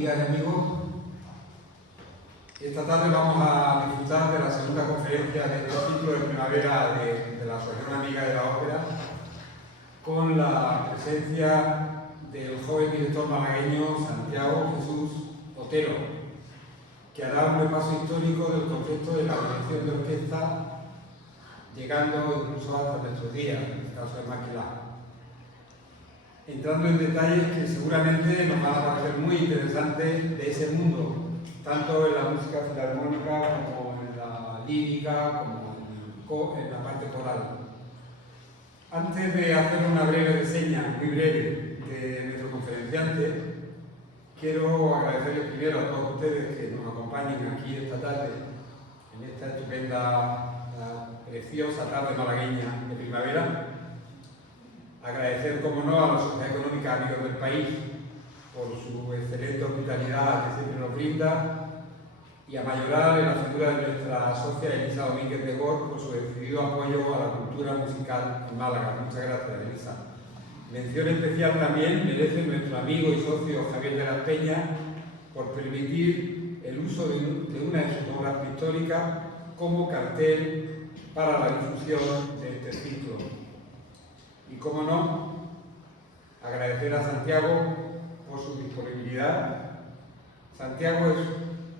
amigas y amigos, esta tarde vamos a disfrutar de la segunda conferencia de este ciclo de primavera de la Asociación Amiga de la Ópera, con la presencia del joven director malagueño Santiago Jesús Otero, que hará un repaso histórico del concepto de la dirección de orquesta, llegando incluso hasta nuestros días, en el caso de Maquilá, entrando en detalles que seguramente nos van a parecer muy interesantes de ese mundo, tanto en la música filarmónica como en la lírica, como en la parte coral. Antes de hacer una breve reseña, muy breve, de nuestro conferenciante, quiero agradecerles primero a todos ustedes que nos acompañen aquí esta tarde, en esta estupenda, preciosa tarde malagueña de primavera. Agradecer, como no, a la Sociedad Económica Amigos del País por su excelente hospitalidad que siempre nos brinda, y a Mayoral en la figura de nuestra socia Elisa Domínguez de Gor por su decidido apoyo a la cultura musical en Málaga. Muchas gracias, Elisa. Mención especial también merece nuestro amigo y socio Javier de las Peñas por permitir el uso de una de sus obras pictóricas como cartel para la difusión de este ciclo. Y cómo no, agradecer a Santiago por su disponibilidad. Santiago es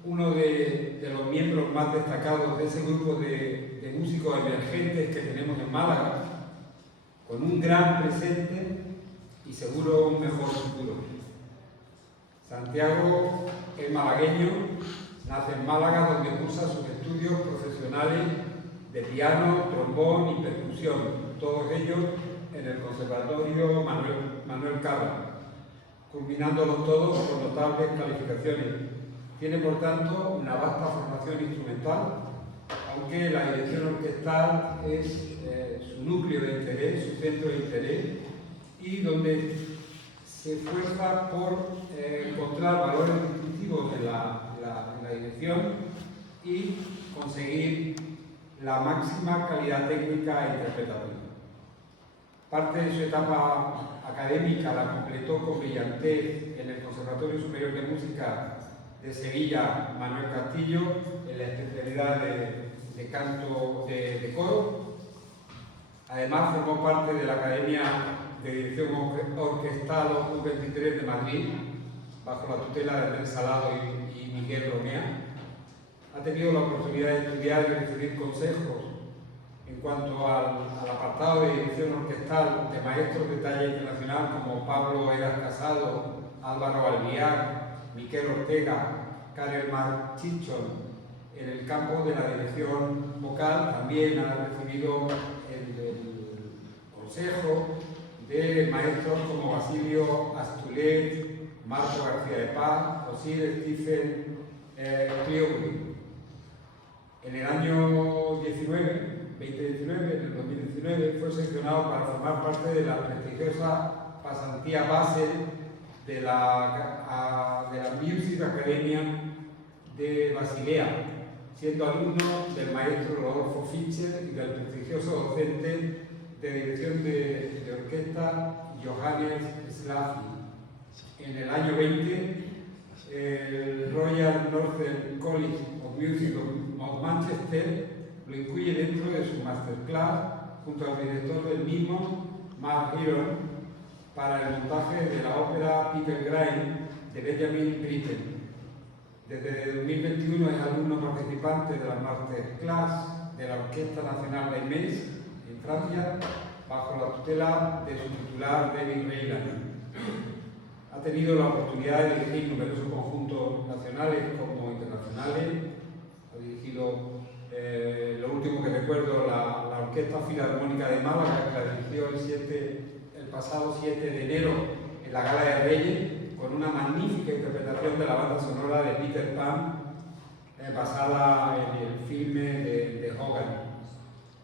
uno de los miembros más destacados de ese grupo de músicos emergentes que tenemos en Málaga, con un gran presente y seguro un mejor futuro. Santiago es malagueño, nace en Málaga, donde cursa sus estudios profesionales de piano, trombón y percusión, todos ellos en el Conservatorio Manuel Cabra, culminándolos todos con notables calificaciones. Tiene, por tanto, una vasta formación instrumental, aunque la dirección orquestal es su núcleo de interés, su centro de interés, y donde se esfuerza por encontrar valores distintivos en la dirección y conseguir la máxima calidad técnica e interpretativa. Parte de su etapa académica la completó con brillantez en el Conservatorio Superior de Música de Sevilla, Manuel Castillo, en la especialidad de canto de coro. Además, formó parte de la Academia de Dirección Orquestal Opus 23 de Madrid, bajo la tutela de Andrés Salado y Miguel Romea. Ha tenido la oportunidad de estudiar y recibir consejos en cuanto al apartado de dirección orquestal de maestros de talla internacional como Pablo Eras Casado, Álvaro Albiar, Miquel Ortega, Karel Marchichon. En el campo de la dirección vocal también ha recibido el consejo de maestros como Basilio Astulet, Marco García de Paz, Osir Stephen Cliobury. En el año 2019, en el 2019, fue seleccionado para formar parte de la prestigiosa pasantía base de la Music Academia de Basilea, siendo alumno del maestro Rodolfo Fischer y del prestigioso docente de dirección de orquesta Johannes Slafi. En el año 20, el Royal Northern College of Music of Manchester lo incluye dentro de su masterclass junto al director del mismo, Mark Heron, para el montaje de la ópera Peter Grimes de Benjamin Britten. Desde 2021 es alumno participante de la masterclass de la Orquesta Nacional de Metz en Francia, bajo la tutela de su titular David Rayland. Ha tenido la oportunidad de dirigir numerosos conjuntos nacionales como internacionales. Ha dirigido, lo último que recuerdo, la Orquesta Filarmónica de Málaga, que la dirigió el pasado 7 de enero en la Gala de Reyes, con una magnífica interpretación de la banda sonora de Peter Pan, basada en el filme de Hogarth.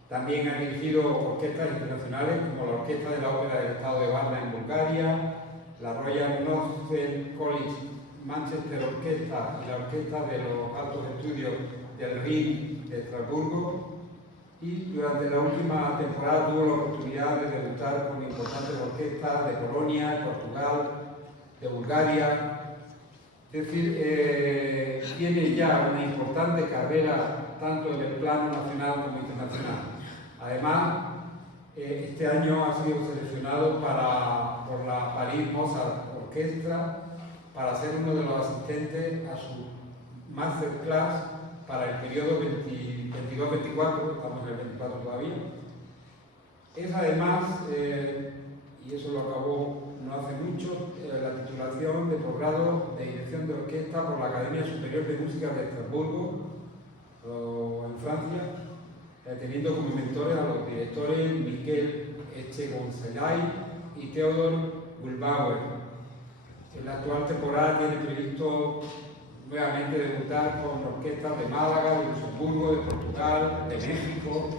También ha dirigido orquestas internacionales como la Orquesta de la Ópera del Estado de Varna en Bulgaria, la Royal Northern College Manchester Orquesta y la Orquesta de los Altos Estudios del Rin de Estrasburgo. Y durante la última temporada tuvo la oportunidad de debutar con importantes orquestas de Polonia, Portugal, de Bulgaria, Es decir, tiene ya una importante carrera tanto en el plano nacional como internacional. Además, este año ha sido seleccionado por la Paris Mozart Orchestra para ser uno de los asistentes a su masterclass para el periodo 22-24, estamos en el 24 todavía. Es además, y eso lo acabó no hace mucho, la titulación de posgrado de dirección de orquesta por la Academia Superior de Música de Estrasburgo, en Francia, teniendo como mentores a los directores Miquel Echegoncelay y Theodor Gullbauer. En la actual temporada tiene previsto nuevamente debutar con orquestas de Málaga, de Luxemburgo, de Portugal, de México,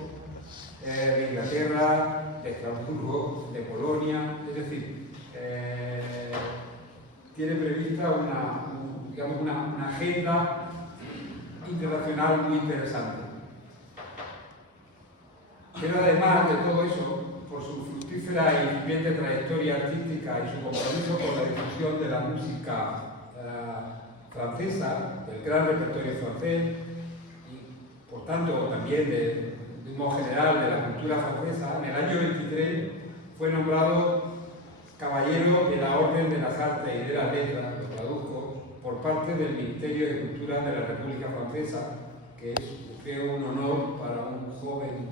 de Inglaterra, de Estrasburgo, de Polonia. Es decir, tiene prevista una agenda internacional muy interesante. Pero además de todo eso, por su fructífera y incipiente trayectoria artística y su compromiso con la difusión de la música francesa, del gran repertorio francés, y por tanto también de un modo general de la cultura francesa, en el año 23 fue nombrado Caballero de la Orden de las Artes y de las Letras, lo traduzco, por parte del Ministerio de Cultura de la República Francesa, que es, creo, un honor para un joven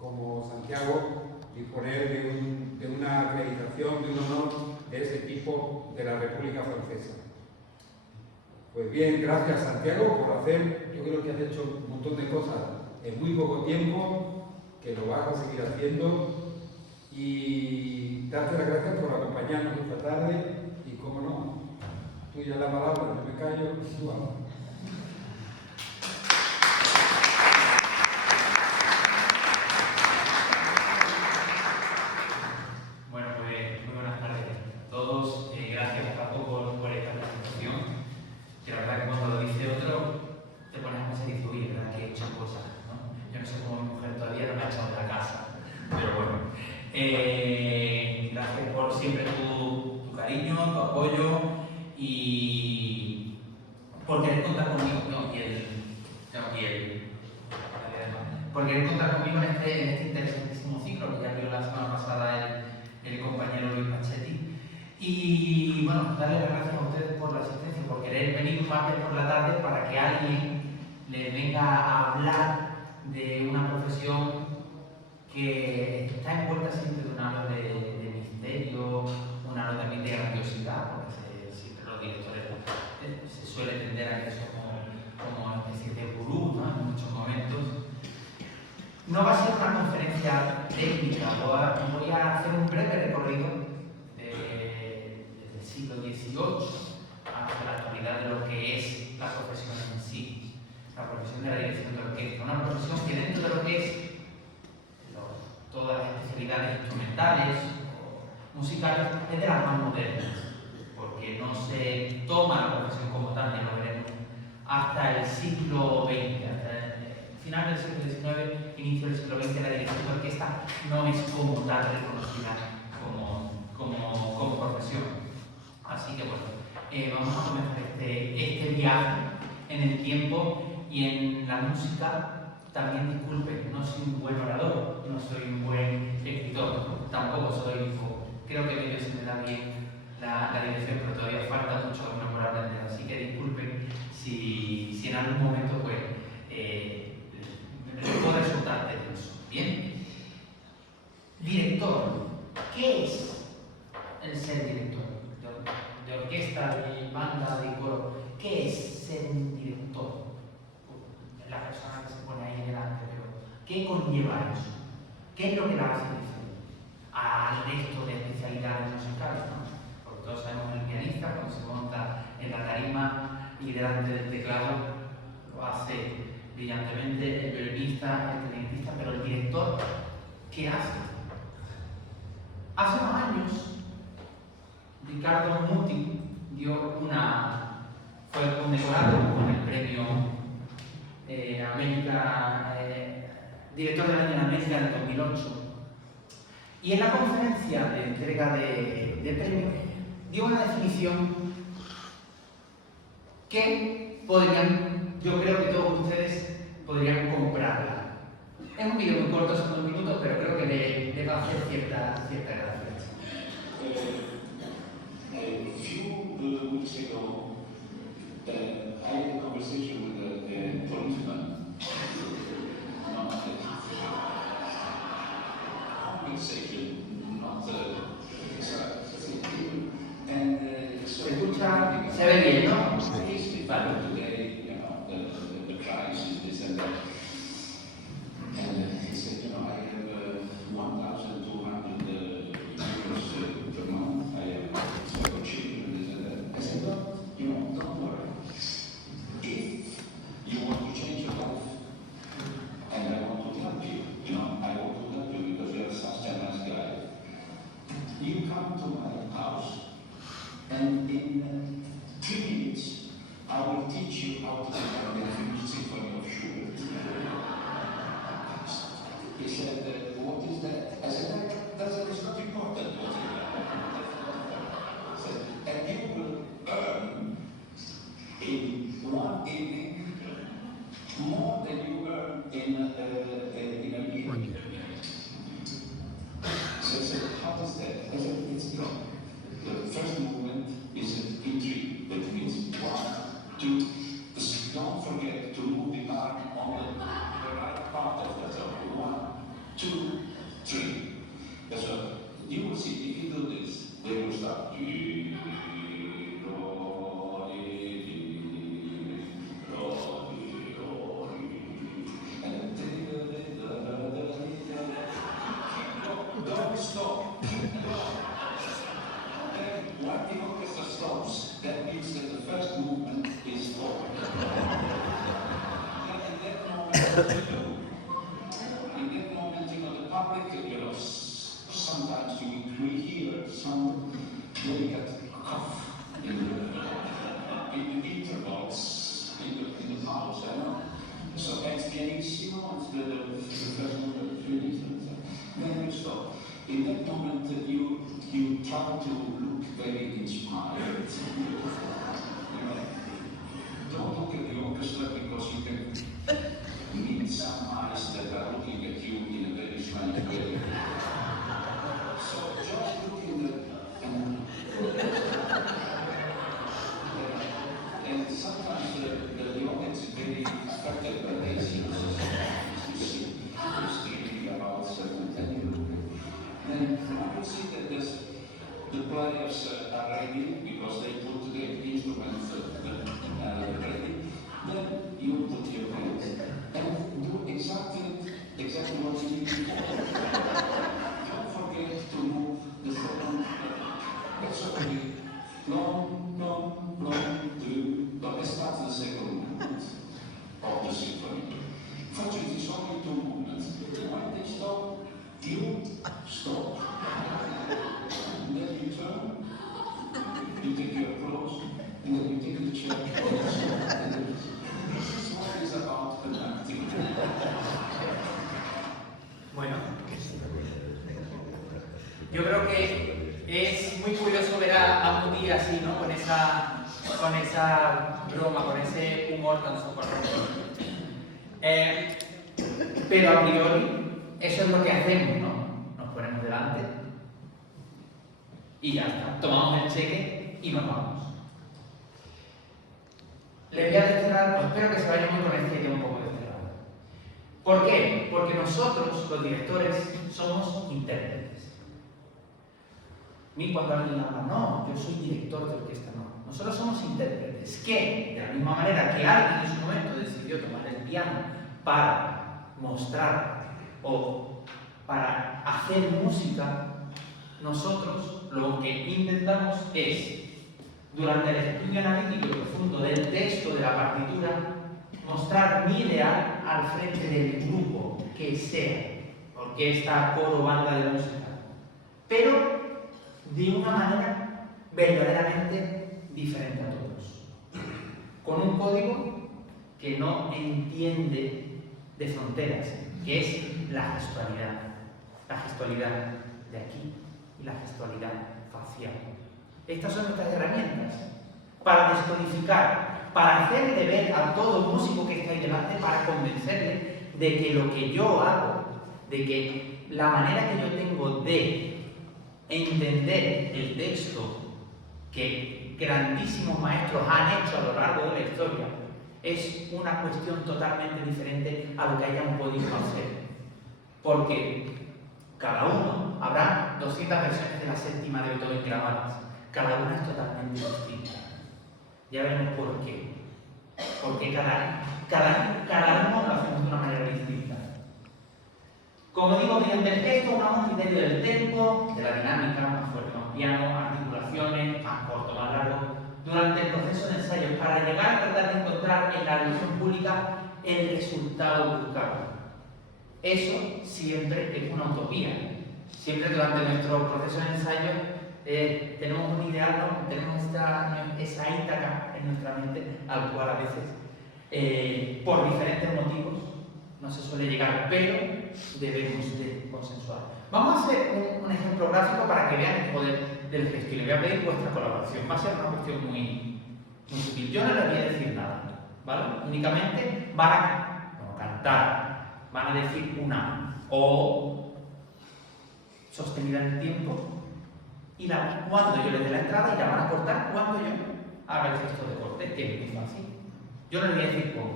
como Santiago disponer de una acreditación, de un honor de ese tipo de la República Francesa. Pues bien, gracias Santiago por hacer, yo creo que has hecho un montón de cosas en muy poco tiempo, que lo vas a seguir haciendo, y darte las gracias por acompañarnos esta tarde, y cómo no, tuya la palabra, no me callo, tú hablas. Gracias por siempre tu cariño, tu apoyo y por querer contar conmigo, por querer contar conmigo en este interesantísimo ciclo que ya vio la semana pasada el compañero Luis Pachetti. Y bueno, darle las gracias a ustedes por la asistencia, por querer venir un martes por la tarde para que alguien les venga a hablar de una profesión que está envuelta siempre de un halo de misterio, un halo también de grandiosidad, porque siempre los directores se suele tender a eso como una especie de gurú, ¿no? En muchos momentos. No va a ser una conferencia técnica, voy a hacer un breve recorrido desde el siglo XVIII hasta la actualidad de lo que es la profesión en sí, la profesión de la dirección de orquesta, una profesión que dentro de lo que es todas las especialidades instrumentales o musicales es de las más modernas, porque no se toma la profesión como tal, ya lo veremos, hasta el siglo XX, hasta el final del siglo XIX, inicio del siglo XX, la dirección de orquesta no es como tal reconocida como profesión. Así que bueno, vamos a comenzar este viaje en el tiempo y en la música. También disculpen, no soy un buen orador, no soy un buen escritor, tampoco soy, creo que medio se me da bien la dirección, pero todavía falta mucho por aprender, así que disculpen si en algún momento pues puedo resultar tenso. Bien, director, ¿qué es el ser director? De orquesta, de banda, de coro, ¿qué es ser un director? La persona que se pone ahí delante, pero ¿qué conlleva eso? ¿Qué es lo que la hace diferente al resto de especialidades musicales, ¿no? Porque todos sabemos el pianista cuando se monta en la tarima y delante del teclado lo hace brillantemente, el violinista, el clarinetista, pero el director, ¿qué hace? Hace unos años, Ricardo Muti fue condecorado con el premio director del año en América en 2008, y en la conferencia de entrega de premios dio una definición que podrían, yo creo que todos ustedes podrían comprarla. Es un vídeo muy corto, son 2 minutos, pero creo que le va a hacer cierta gracia. A few weeks ago, I had a conversation with a policeman. Conversation, not and ¿Se escucha? ¿Se ve bien, no? vale. Today, you know, the crisis, this and that. And he said, you know, I have 1,200 euros per month. I have 7 children, this and that. I said, well, you know, don't worry. If you want to change your life, and I want to help you, you know, I want to help you because you are such a nice guy. You come to my house, and in 3 minutes, I will teach you how to become the Symphony of Schubert. He said, what is that? I said, it's not important what is that. He said, and you will earn in 1 evening more than you earn in a year. So I said, how is that? I said, it's the first movement is in 3. That means 1, 2. Don't forget to move the arm on the right part of the song. 1, 2, 3. So you will see if you do this, they will start. Don't stop. When the orchestra stops, that means that the first movement is over. Then in that moment, you know, the public, you know, sometimes you will hear some delicate cough in the intervals in the house, you know. So that's pianissimo, it's the first movement finished. Then you stop. In that moment, you try to look very inspired. You know, don't look at the orchestra because you can meet some eyes that are looking at you in a very strange way. So just look in the and sometimes the audience is very affected by this. You see, it's thinking about certain things. And I can see that the players are ready because they put the instruments ready. Then you put your hands and do exactly what you did before. Don't forget to move the second. That's okay. Long, do. But let's start the second movement of the symphony. Fortunately, it's only 2 movements. When they stop, you stop. And then you turn, you take your clothes, and then you take the chair. And then this one is about conducting. Bueno, yo creo que es muy curioso ver a Muti así, ¿no? Con esa broma, con ese humor tan socorrido. Pero a priori, eso es lo que hacemos, ¿no? Nos ponemos delante y ya está. Tomamos el cheque y nos vamos. Les voy a desterrar, espero que se vayan muy con esta idea un poco desterrada. ¿Por qué? Porque nosotros, los directores, somos intérpretes. A mí cuando alguien habla, no, yo soy director de orquesta, no. Nosotros somos intérpretes, que de la misma manera que alguien en su momento decidió tomar el piano para mostrar o para hacer música, nosotros lo que intentamos es, durante el estudio analítico y profundo del texto de la partitura, mostrar mi ideal al frente del grupo que sea, orquesta, coro, banda de música, pero de una manera verdaderamente diferente a todos, con un código que no entiende de fronteras, que es la gestualidad de aquí y la gestualidad facial. Estas son nuestras herramientas para descodificar para hacerle ver a todo músico que está ahí delante, para convencerle de que lo que yo hago, de que la manera que yo tengo de entender el texto que grandísimos maestros han hecho a lo largo de la historia, es una cuestión totalmente diferente a lo que hayan podido hacer. Porque cada uno, habrá 200 versiones de la séptima de Beethoven grabadas, cada una es totalmente distinta. Ya veremos por qué. Porque cada uno lo hacemos de una manera distinta. Como digo, mediante el texto, un criterio del tempo, de la dinámica, más fuerte, más piano, articulaciones, más corto, más largo, durante el proceso de ensayo, para llegar a tratar de encontrar en la audición pública el resultado buscado. Eso siempre es una utopía. Siempre durante nuestro proceso de ensayo tenemos un ideal, ¿no? Tenemos esa Ítaca en nuestra mente, al cual a veces, por diferentes motivos, no se suele llegar, pero debemos de consensuar. Vamos a hacer un ejemplo gráfico para que vean el poder del gesto y le voy a pedir vuestra colaboración. Va a ser una cuestión muy sutil. Yo no les voy a decir nada, ¿vale? Únicamente van a cantar, van a decir una O sostenida en el tiempo y cuando yo les dé la entrada y la van a cortar cuando yo haga el gesto de corte, que es muy fácil. Yo no les voy a decir cómo,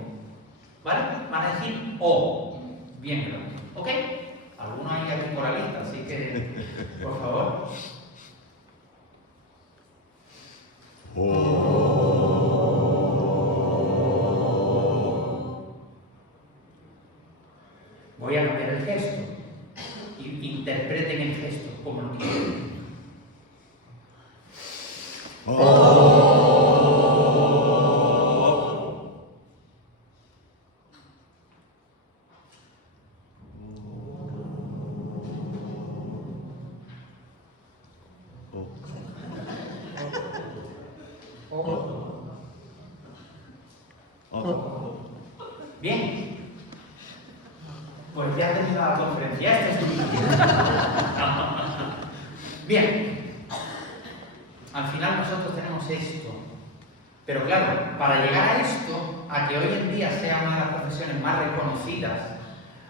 ¿vale? Van a decir O, bien grande, ¿ok? Algunos hay aquí por la lista, así que, por favor. Voy a cambiar el gesto. Interpreten el gesto como lo quieren. Bien, pues ya he terminado la conferencia. Esto es bien, al final nosotros tenemos esto, pero claro, para llegar a esto, a que hoy en día sea una de las profesiones más reconocidas,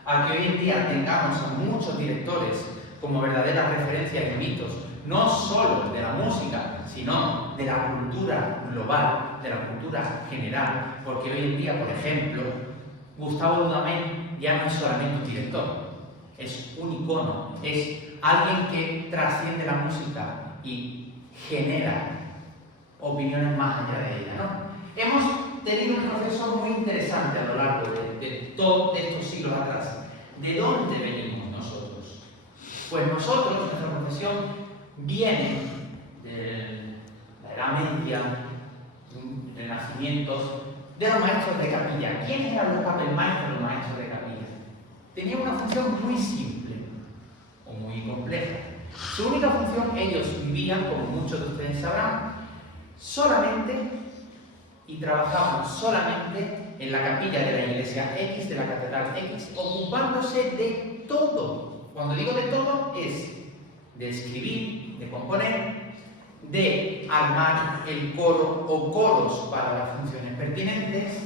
a que hoy en día tengamos a muchos directores como verdaderas referencias y mitos, no solo de la música, sino de la cultura global, de la cultura general, porque hoy en día, por ejemplo, Gustavo Dudamel ya no es solamente un director, es un icono, es alguien que trasciende la música y genera opiniones más allá de ella, ¿no? Hemos tenido un proceso muy interesante a lo largo de todos estos siglos atrás. ¿De dónde venimos nosotros? Pues nosotros, nuestra profesión, viene de la Edad Media, de nacimientos, de los maestros de capilla. ¿Quiénes eran los capelmaestros de los maestros de capilla? Tenían una función muy simple o muy compleja. Su única función, ellos vivían, como muchos de ustedes sabrán, solamente y trabajaban solamente en la capilla de la iglesia X, de la catedral X, ocupándose de todo. Cuando digo de todo, es de escribir, de componer, de armar el coro o coros para las funciones pertinentes,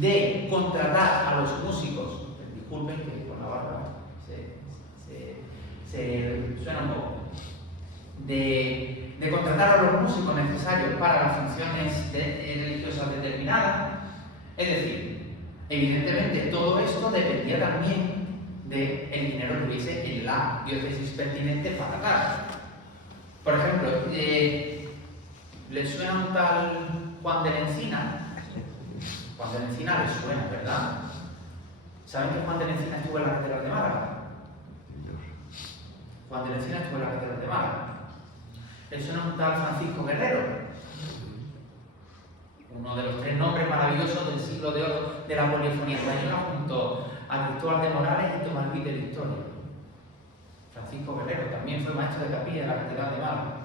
de contratar a los músicos, disculpen que con la barba se suena un poco, de contratar a los músicos necesarios para las funciones religiosas determinadas. Es decir, evidentemente todo esto dependía también del dinero que hubiese en la diócesis pertinente para dar. Por ejemplo, ¿les suena un tal Juan de la Encina? Juan de la Encina les suena, ¿verdad? ¿Saben que Juan de la Encina estuvo en la Catedral de Málaga? Juan de la Encina estuvo en la Catedral de Málaga. ¿Les suena un tal Francisco Guerrero? Uno de los tres nombres maravillosos del siglo de oro de la polifonía española, junto a Cristóbal de Morales y Tomás Luis de la Historia. Francisco Guerrero también fue maestro de capilla en la Catedral de Málaga.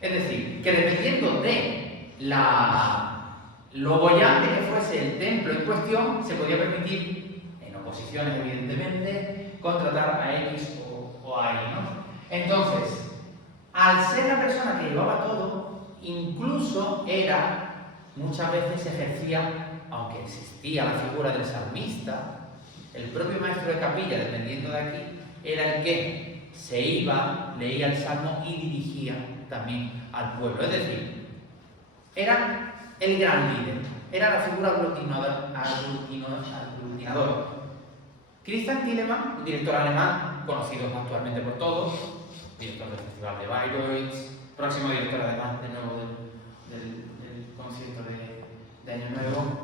Es decir, que dependiendo de lo boyante que fuese el templo en cuestión, se podía permitir, en oposiciones evidentemente, contratar a X o a Y, ¿no? Entonces, al ser la persona que llevaba todo, incluso era muchas veces se ejercía, aunque existía la figura del salmista, el propio maestro de capilla, dependiendo de aquí, era el que se iba, leía el salmo y dirigía también al pueblo. Es decir, era el gran líder, era la figura aglutinador. Christian Thielemann, un director alemán, conocido actualmente por todos, director del Festival de Bayreuth, próximo director además de nuevo del concierto de Año Nuevo.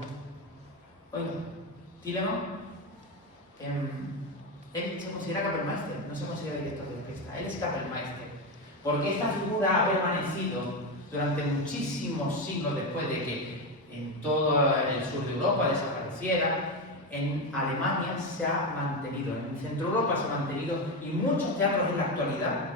Oiga, Thielemann, él se considera Kapellmeister, no se considera director de orquesta, él es Kapellmeister, porque esta figura ha permanecido durante muchísimos siglos después de que en todo el sur de Europa desapareciera. En Alemania se ha mantenido, en Centro Europa se ha mantenido, y muchos teatros en la actualidad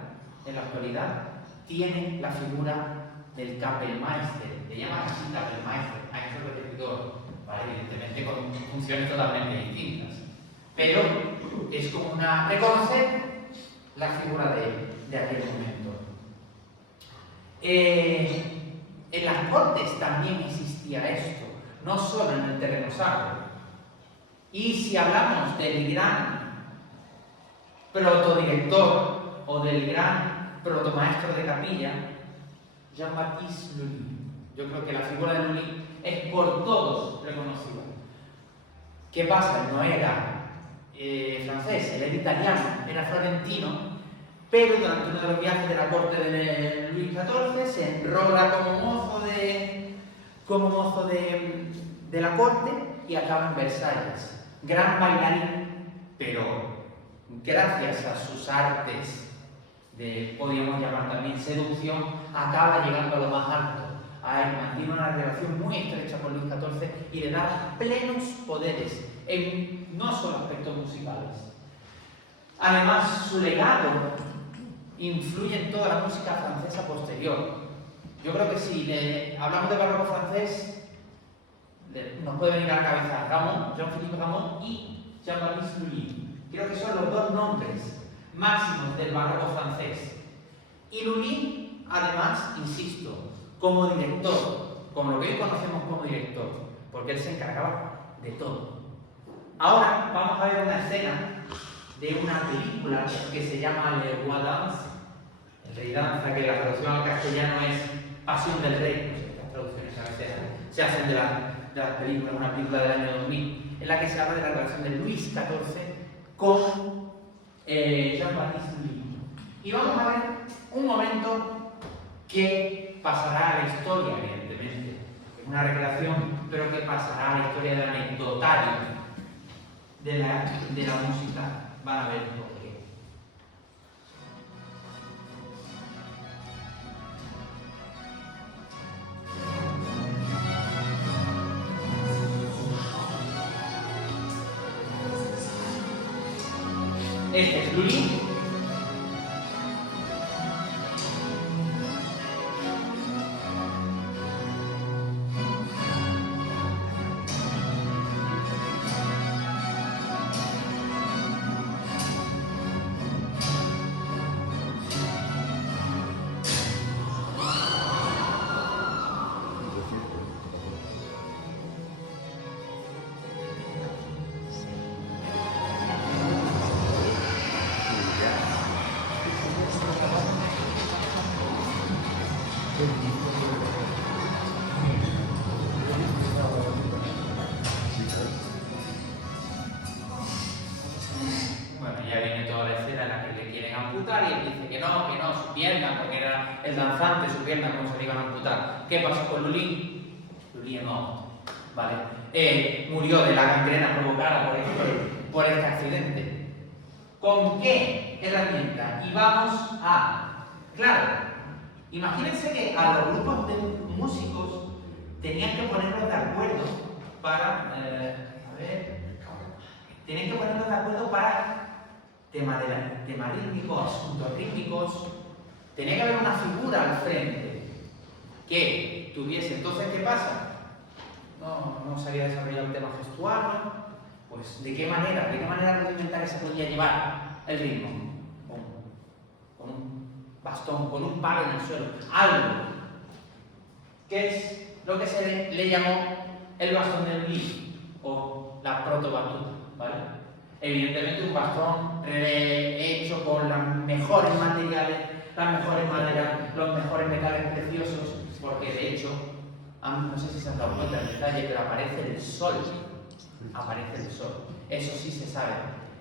tienen la figura del Kapellmeister, le llaman así Kapellmeister, maestro repetidor, ¿vale? Evidentemente con funciones totalmente distintas, pero es como una reconocer la figura de aquel momento. En las cortes también existía esto, no solo en el terreno sacro. Y si hablamos del gran protodirector o del gran protomaestro de capilla, Jean-Baptiste Lully, yo creo que la figura de Lully es por todos reconocida. ¿Qué pasa? No era francés, él era italiano, era florentino, pero durante uno de los viajes de la corte de Luis XIV se enrola como mozo de la corte y acaba en Versalles. Gran bailarín, pero gracias a sus artes podríamos llamar también seducción, acaba llegando a lo más alto. Mantiene una relación muy estrecha con Luis XIV y le da plenos poderes, no solo aspectos musicales. Además, su legado influye en toda la música francesa posterior. Yo creo que si hablamos de barroco francés, nos puede venir a la cabeza Jean-Philippe Rameau y Jean-Baptiste Lully. Creo que son los dos nombres máximos del barroco francés. Y Lully, además, insisto, como director, como lo que hoy conocemos como director, porque él se encargaba de todo. Ahora vamos a ver una escena de una película que se llama Le Roi Danse, el Rey Danza, que la traducción al castellano es Pasión del Rey. No sé, estas traducciones a veces se hacen de las películas, una película del año 2000, en la que se habla de la relación de Luis XIV con Jean-Baptiste Lully. Y vamos a ver un momento que pasará a la historia, evidentemente. Es una recreación, pero que pasará a la historia del anecdotario de la música. Van a ver por qué. Este es Lully. Bueno, ya viene toda la escena en la que le quieren amputar y él dice que no, su pierna, porque era el danzante, su pierna, como se le iban a amputar. ¿Qué pasó con Lully? Lully es muerto, ¿vale? Murió de la gangrena provocada por este accidente. ¿Con qué herramienta? Y vamos a... Claro, imagínense que a los grupos de músicos tenían que ponerlos de acuerdo para... tenían que ponerlos de acuerdo para tema rítmicos, asuntos rítmicos. Tenía que haber una figura al frente que tuviese. Entonces, ¿qué pasa? No se había desarrollado el tema gestual, ¿no? Pues, ¿de qué manera rudimentaria se podía llevar el ritmo? Con un bastón, con un palo en el suelo, algo. ¿Qué es lo que se le llamó el bastón del Blis, o la protobatuta, ¿vale? Evidentemente un bastón hecho con los mejores materiales, las mejores maderas, los mejores metales preciosos, porque de hecho, no sé si se han dado cuenta del detalle, pero aparece el sol. Aparece el sol. Eso sí se sabe.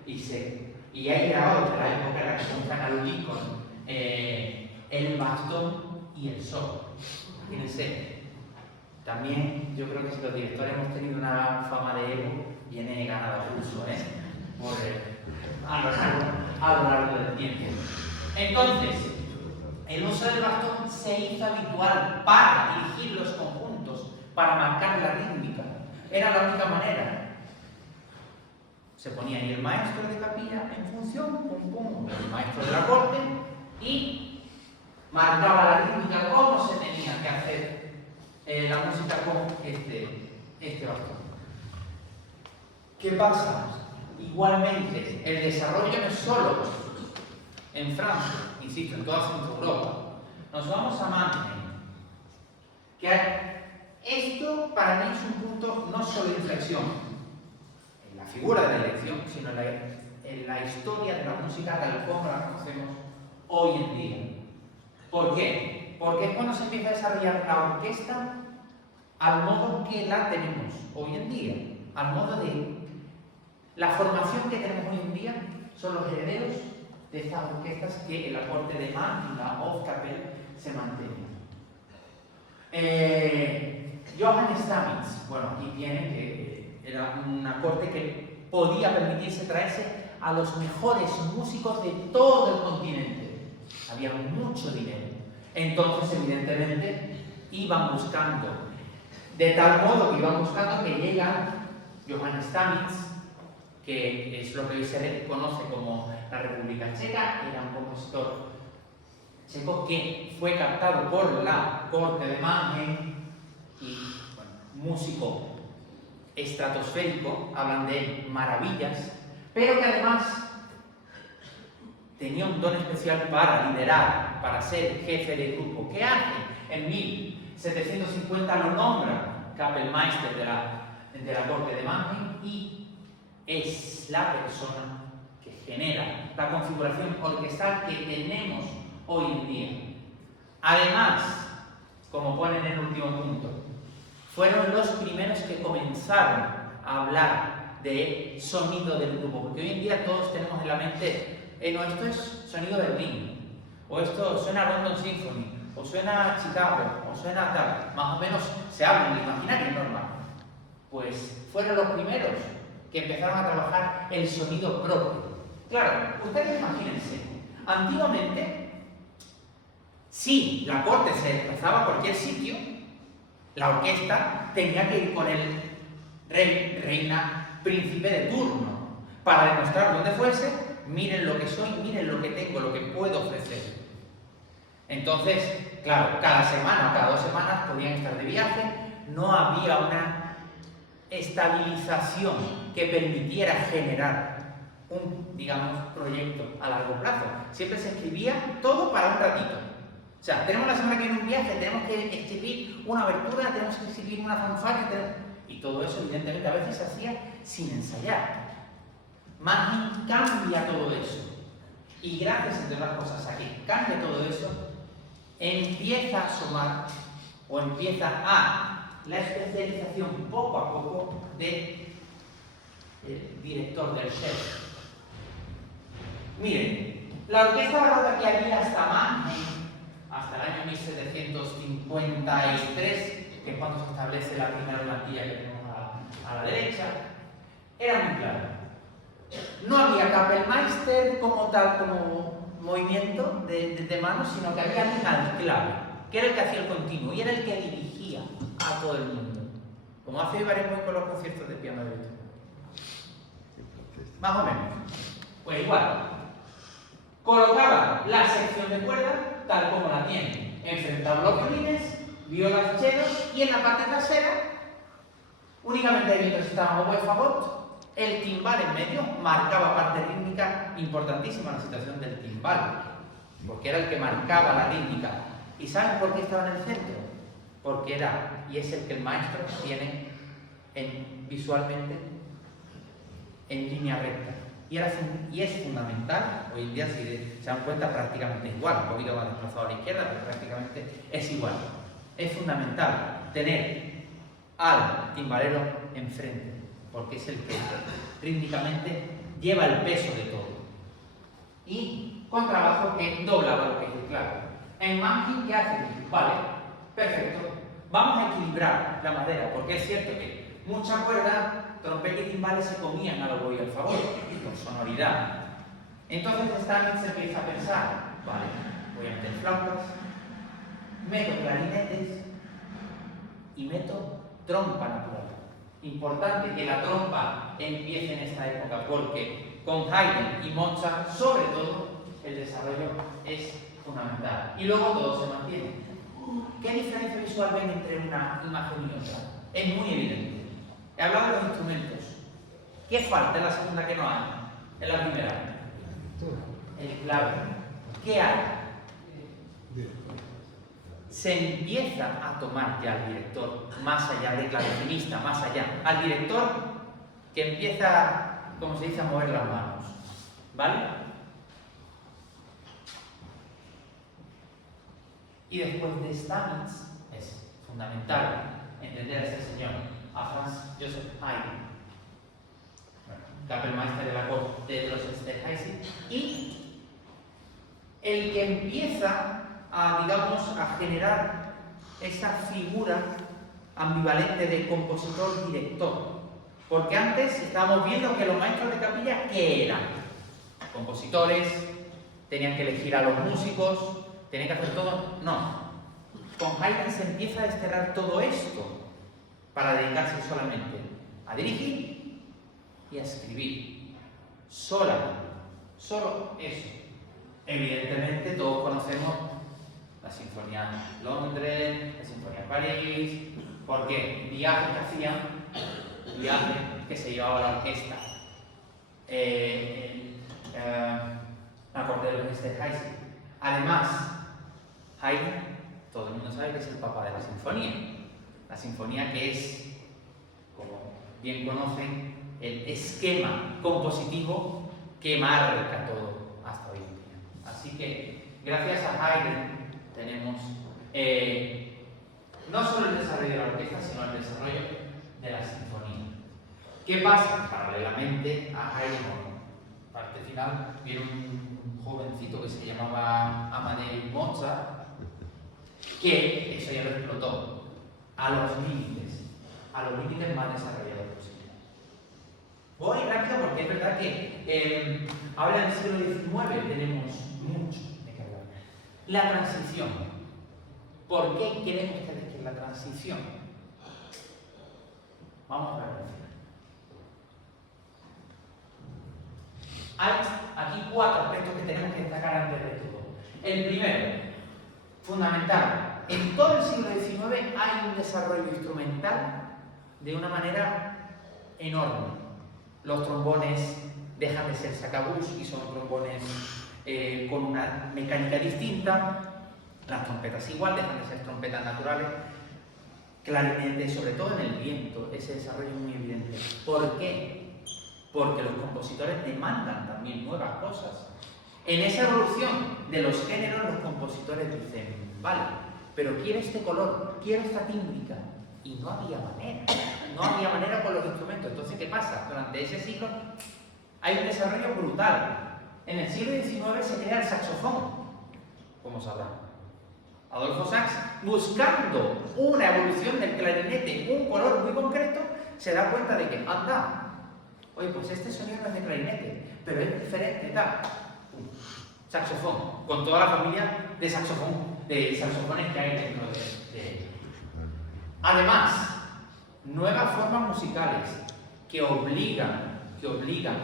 Y hay grabado de la época en la que se usan aludir con el bastón y el sol. Fíjense. También yo creo que si los directores hemos tenido una fama de ego, viene ganada pulso, a lo largo del tiempo. Entonces, el uso del bastón se hizo habitual para dirigir los conjuntos, para marcar la rítmica. Era la única manera. Se ponía ahí el maestro de capilla en función, el maestro de la corte, y marcaba la rítmica, cómo se tenía que hacer la música con este bastón. ¿Qué pasa? Igualmente, el desarrollo no es solo en Francia, insisto, en toda Centro Europa. Nos vamos a Mannheim. Que esto para mí es un punto no solo de inflexión en la figura de la dirección, sino en la historia de la música tal como la conocemos hoy en día. ¿Por qué? Porque es cuando se empieza a desarrollar la orquesta al modo que la tenemos hoy en día, al modo de la formación que tenemos hoy en día son los herederos de estas orquestas que en la corte de Mann y la Hofkapelle se mantenían. Johann Stamitz, bueno, aquí tiene que era una corte que podía permitirse traerse a los mejores músicos de todo el continente. Había mucho dinero. Entonces, evidentemente, iban buscando, de tal modo que iban buscando que llegan Johann Stamitz, que es lo que hoy se conoce como la República Checa, era un compositor checo que fue captado por la corte de Mannheim y, bueno, músico estratosférico, hablan de él maravillas, pero que además tenía un don especial para liderar, para ser jefe de grupo. ¿Qué hace? En 1750 lo nombra Kapellmeister de la corte de Mannheim y es la persona que genera la configuración orquestal que tenemos hoy en día. Además, como ponen en el último punto, fueron los primeros que comenzaron a hablar de sonido del grupo, porque hoy en día todos tenemos en la mente, no, esto es sonido Berlín, o esto suena London Symphony, o suena Chicago, o suena tal, más o menos se habla en el imaginario normal. Pues fueron los primeros que empezaron a trabajar el sonido propio. Claro, ustedes imagínense, antiguamente, si la corte se desplazaba a cualquier sitio, la orquesta tenía que ir con el rey, reina, príncipe de turno, para demostrar dónde fuese, miren lo que soy, miren lo que tengo, lo que puedo ofrecer. Entonces, claro, cada semana o cada 2 semanas podían estar de viaje, no había una estabilización que permitiera generar un, digamos, proyecto a largo plazo. Siempre se escribía todo para un ratito. O sea, tenemos la semana que viene un viaje, tenemos que escribir una abertura, tenemos que escribir una fanfarria, y todo eso, evidentemente, a veces se hacía sin ensayar. Mannheim cambia todo eso. Y gracias, entre otras cosas, a que cambia todo eso, empieza a asomar, o empieza a la especialización poco a poco del director del chef. Miren, la orquesta barroca que había hasta Mannheim, hasta el año 1753, que es cuando se establece la primera plantilla que tenemos a la derecha, era muy clara. No había Kapellmeister como tal, como movimiento de manos, sino que había alguien al clave, que era el que hacía el continuo y era el que dirigía a todo el mundo. Como hace Barenboim con los conciertos de piano de Beethoven. Más o menos. Pues igual. Colocaba la sección de cuerdas tal como la tiene. Enfrentaba los violines, violas, chelos y en la parte trasera únicamente mientras estaban oboe fagot. El timbal en medio marcaba parte rítmica importantísima, la situación del timbal, porque era el que marcaba la rítmica. ¿Y saben por qué estaba en el centro? porque era y es el que el maestro tiene visualmente en línea recta. Y es fundamental, hoy en día si se dan cuenta prácticamente igual, un poquito más desplazado a la izquierda, pero prácticamente es igual. Es fundamental tener al timbalero enfrente, porque es el que rítmicamente lleva el peso de todo. Y contrabajo que doblaba lo que es el clave. En Manji, ¿qué hace? Vale, perfecto. Vamos a equilibrar la madera, porque es cierto que mucha cuerda, trompeta y timbales se comían al oboe y al fagot, con sonoridad. Entonces Stamitz se empieza a pensar, vale, voy a meter flautas, meto clarinetes y meto trompa natural. Importante que la trompa empiece en esta época, porque con Haydn y Mozart, sobre todo, el desarrollo es fundamental. Y luego todo se mantiene. ¿Qué diferencia visual ven entre una imagen y otra? Es muy evidente. He hablado de los instrumentos. ¿Qué falta en la segunda que no hay? En la primera. El clave. ¿Qué hay? Se empieza a tomar ya al director, más allá de clavecinista, más allá, al director que empieza, como se dice, a mover las manos. ¿Vale? Y después de Stamitz es fundamental entender a este señor, a Franz Joseph Haydn, Kapellmeister de la corte de los Esterházy, y el que empieza a, digamos, a generar esa figura ambivalente de compositor-director. Porque antes estábamos viendo que los maestros de capilla, ¿qué eran? Compositores, tenían que elegir a los músicos, tenían que hacer todo. No. Con Haydn se empieza a desterrar todo esto para dedicarse solamente a dirigir y a escribir. Solamente. Solo eso. Evidentemente todos conocemos la Sinfonía de Londres, la Sinfonía de París. ¿Por qué? Viajes que hacían, viajes que se llevaba la orquesta. La corte de los Esterházy. Además, Haydn, todo el mundo sabe que es el papá de la sinfonía. La sinfonía que es, como bien conocen, el esquema compositivo que marca todo hasta hoy en día. Así que, gracias a Haydn, tenemos no solo el desarrollo de la orquesta, sino el desarrollo de la sinfonía. ¿Qué pasa? Paralelamente a Haydn, parte final, viene un jovencito que se llamaba Amadeus Mozart, que eso ya lo explotó a los límites más desarrollados posibles. Voy rápido porque es verdad que ahora en el siglo XIX tenemos mucho de qué hablar. La transición. ¿Por qué creen ustedes que es la transición? Vamos a ver. Hay aquí 4 aspectos que tenemos que destacar antes de todo. El primero, fundamental, en todo el siglo XIX hay un desarrollo instrumental de una manera enorme. Los trombones dejan de ser sacabús y son trombones con una mecánica distinta. Las trompetas igual, dejan de ser trompetas naturales. Clarinetes, sobre todo en el viento, ese desarrollo es muy evidente. ¿Por qué? Porque los compositores demandan también nuevas cosas. En esa evolución de los géneros, los compositores dicen, vale, pero quiero este color, quiero esta tímbrica. Y no había manera con los instrumentos. Entonces, ¿qué pasa? Durante ese siglo hay un desarrollo brutal. En el siglo XIX se crea el saxofón, como sabrán. Adolfo Sax, buscando una evolución del clarinete, un color muy concreto, se da cuenta de que, anda, oye, pues este sonido no es de clarinete, pero es diferente, tal. Saxofón, con toda la familia de saxofones que hay dentro de él. Además, nuevas formas musicales que obligan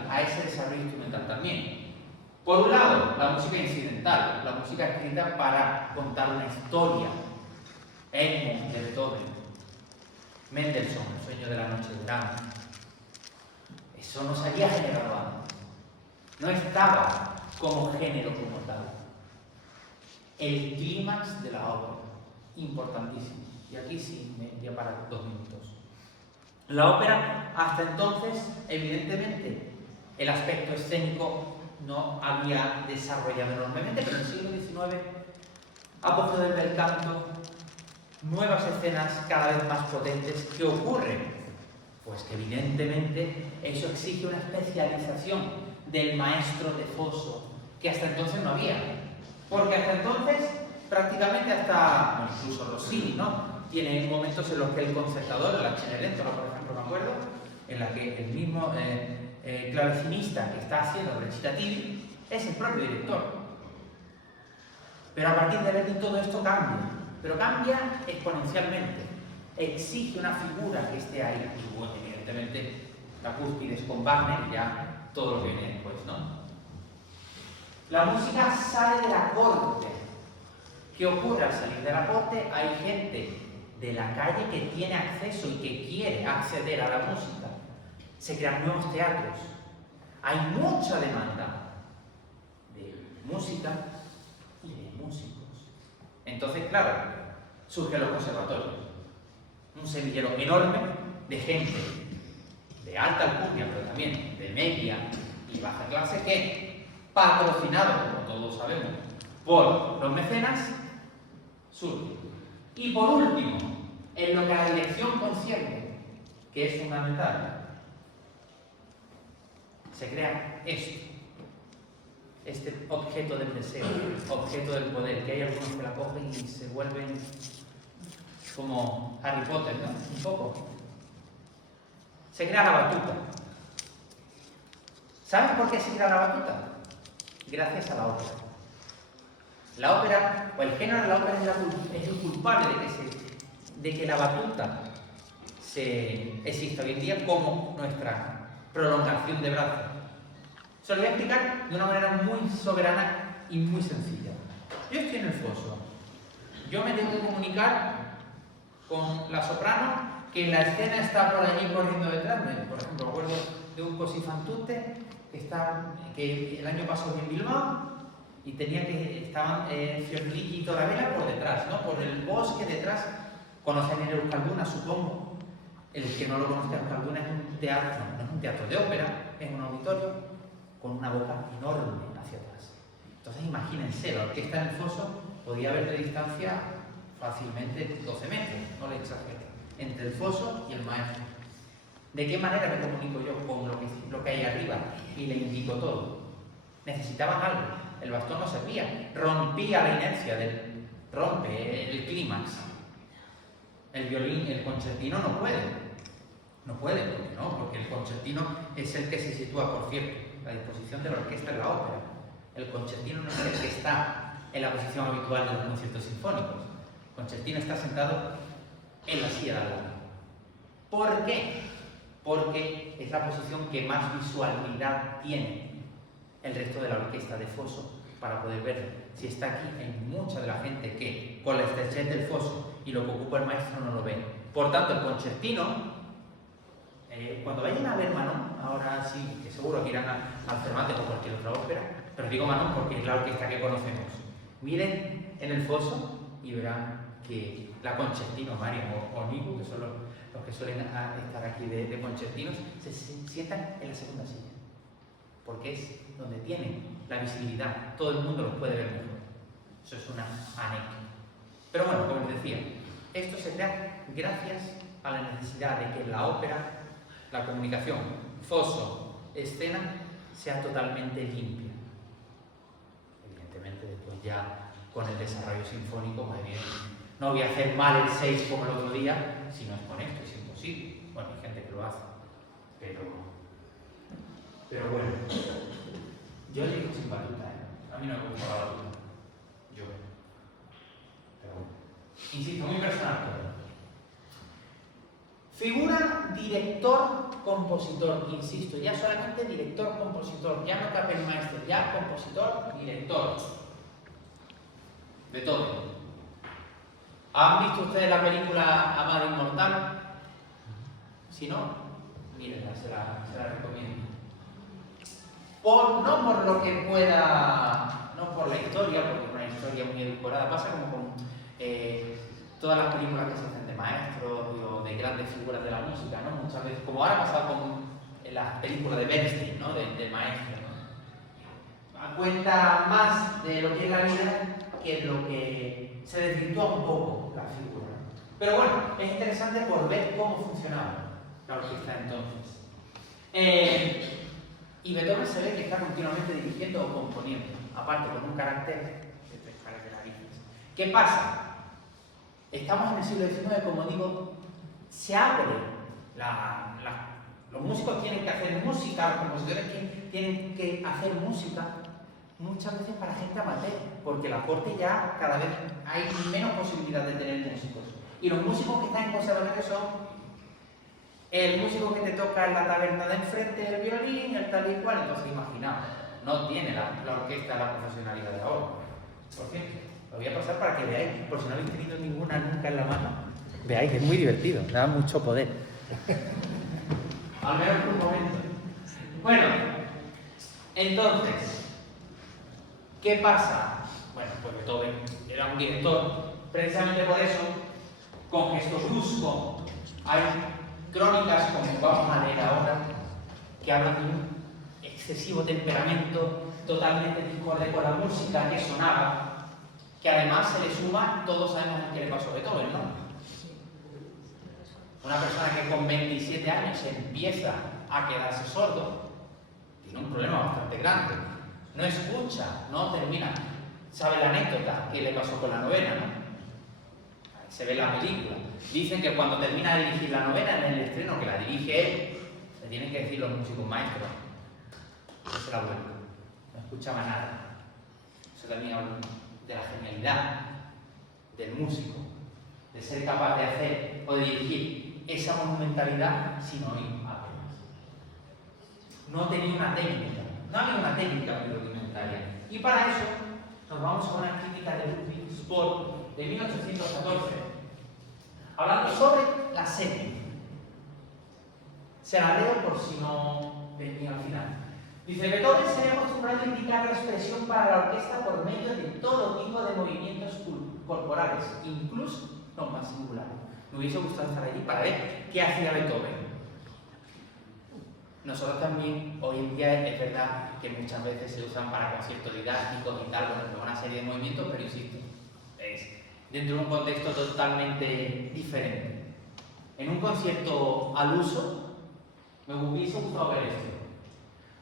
a ese desarrollo instrumental también. Por un lado, la música incidental, la música escrita para contar una historia. Edmund de Beethoven, Mendelssohn, El sueño de la noche de verano. Eso no se había generado antes. No estaba como género como tal. El clímax de la obra, importantísimo. Y aquí sí, me voy a parar 2 minutos. La ópera, hasta entonces, evidentemente, el aspecto escénico no había desarrollado enormemente, pero en el siglo XIX, apogeo del bel canto, nuevas escenas cada vez más potentes. ¿Qué ocurre? Pues que evidentemente eso exige una especialización del maestro de foso, que hasta entonces no había. Porque hasta entonces, prácticamente hasta, incluso Rossini, ¿no? Tiene momentos en los que el concertador, la Cenerentola, por ejemplo, me acuerdo, en la que el mismo clavecinista que está haciendo el recitativo es el propio director. Pero a partir de Verdi todo esto cambia, pero cambia exponencialmente. Exige una figura que esté ahí, y bueno, evidentemente la cúspide es con Wagner y ya todo lo que viene después, ¿no? La música sale de la corte. ¿Qué ocurre al salir de la corte? Hay gente de la calle que tiene acceso y que quiere acceder a la música. Se crean nuevos teatros. Hay mucha demanda de música y de músicos. Entonces, claro, surgen los conservatorios. Un semillero enorme de gente de alta alcurnia, pero también de media y baja clase, que, patrocinado, como todos sabemos, por los mecenas, surge. Y por último, en lo que a la dirección concierne, que es fundamental, se crea esto, este objeto del deseo, objeto del poder, que hay algunos que la cogen y se vuelven como Harry Potter, ¿no? Un poco. Se crea la batuta. ¿Saben por qué se crea la batuta? Gracias a la ópera. La ópera, o el género de la ópera es el culpable de que la batuta exista hoy en día como nuestra prolongación de brazos. Se lo voy a explicar de una manera muy soberana y muy sencilla. Yo estoy en el foso. Yo me tengo que comunicar con la soprano, que en la escena está por allí corriendo detrás. Por ejemplo, me acuerdo de un Così fan tutte que el año pasado en Bilbao, y estaban Fiorlilli y Torabella por detrás, ¿no? Por el bosque detrás. Conocen el Euskalduna, supongo. El que no lo conozca, Euskalduna es un teatro, no es un teatro de ópera, es un auditorio con una boca enorme hacia atrás. Entonces imagínense, la orquesta en el foso podía haber de distancia fácilmente 12 metros, no le exagero, entre el foso y el maestro. ¿De qué manera me comunico yo con lo que hay arriba y le indico todo? Necesitaban algo, el bastón no servía, rompía la inercia rompe el clímax. El violín, el concertino no puede, ¿por qué no? Porque el concertino es el que se sitúa, por cierto, la disposición de la orquesta en la ópera. El concertino no es el que está en la posición habitual de los conciertos sinfónicos. El concertino está sentado en la silla de al lado. ¿Por qué? Porque es la posición que más visualidad tiene el resto de la orquesta de foso para poder verlo. Si está aquí, hay mucha de la gente que con la estrechez del foso y lo que ocupa el maestro no lo ve. Por tanto, el concertino, cuando vayan a ver Manon, ahora sí, que seguro que irán al Cervantes o cualquier otra ópera, pero digo Manon porque es la orquesta que conocemos. Miren en el foso y verán que la concertino, Mario o Nico, que son los que suelen estar aquí de concertinos, se sientan en la segunda silla, porque es donde tienen la visibilidad, todo el mundo los puede ver mejor. Eso es una anécdota. Pero bueno, como les decía, esto se crea gracias a la necesidad de que la ópera, la comunicación, foso, escena, sea totalmente limpia. Evidentemente después ya con el desarrollo sinfónico, pues bien, no voy a hacer mal el 6 como el otro día, si no es con esto, es imposible. Bueno, hay gente que lo hace, pero bueno, yo digo sin batuta, a mí no me gusta la batuta, yo. Pero bueno, insisto, muy personal todo. Figura director-compositor, insisto, ya solamente director-compositor, ya no capellmaestro, ya compositor-director. De todo. ¿Han visto ustedes la película Amado Inmortal? Si no, mírenla, se la recomiendo. No por lo que pueda, no por la historia, porque es una historia muy edulcorada, pasa como con todas las películas que se hacen de maestros o de grandes figuras de la música, ¿no? Muchas veces, como ahora ha pasado con las películas de Bernstein, ¿no? De maestro, ¿no? Cuenta más de lo que es la vida que lo que se desvirtúa un poco la figura. Pero bueno, es interesante por ver cómo funcionaba la orquesta entonces. Y Beethoven se ve que está continuamente dirigiendo o componiendo, aparte con un carácter de 3 características. ¿Qué pasa? Estamos en el siglo XIX, como digo, se abre los músicos tienen que hacer música, los compositores tienen que hacer música muchas veces para gente amateur, porque la corte ya cada vez hay menos posibilidad de tener músicos. Y los músicos que están en conservatorio son el músico que te toca en la taberna de enfrente el violín, el tal y cual. Entonces, imaginaos, no tiene la orquesta la profesionalidad de ahora. Por cierto, lo voy a pasar para que veáis, por si no habéis tenido ninguna nunca en la mano. Veáis que es muy divertido, da mucho poder. Al menos por un momento. Bueno, entonces, ¿qué pasa? Bueno, pues Beethoven era un director, precisamente por eso, con gesto brusco. Hay crónicas, como vamos a leer ahora, que hablan de un excesivo temperamento, totalmente discorde con la música que sonaba, que además se le suma, todos sabemos qué le pasó a Beethoven, ¿no? Una persona que con 27 años empieza a quedarse sordo, tiene un problema bastante grande. No escucha, no termina. ¿Sabe la anécdota que le pasó con la novena, no? Se ve la película. Dicen que cuando termina de dirigir la novena, en el estreno que la dirige él, le tienen que decir los músicos maestros, no se la vuelve, no escuchaba nada. Eso también habla de la genialidad del músico, de ser capaz de hacer o de dirigir esa monumentalidad sin oír apenas. No tenía una técnica, no había una técnica rudimentaria. Y para eso nos vamos a una crítica de Ludwig Spohr de 1814, hablando sobre la serie. Se la leo por si no venía al final. Dice: Beethoven se había acostumbrado a indicar la expresión para la orquesta por medio de todo tipo de movimientos corporales, incluso los más singulares. Me hubiese gustado estar allí para ver qué hacía Beethoven. Nosotros también, hoy en día, es verdad que muchas veces se usan para conciertos didácticos y tal, bueno, una serie de movimientos, pero insisto, es dentro de un contexto totalmente diferente. En un concierto al uso, me hubiese gustado ver esto.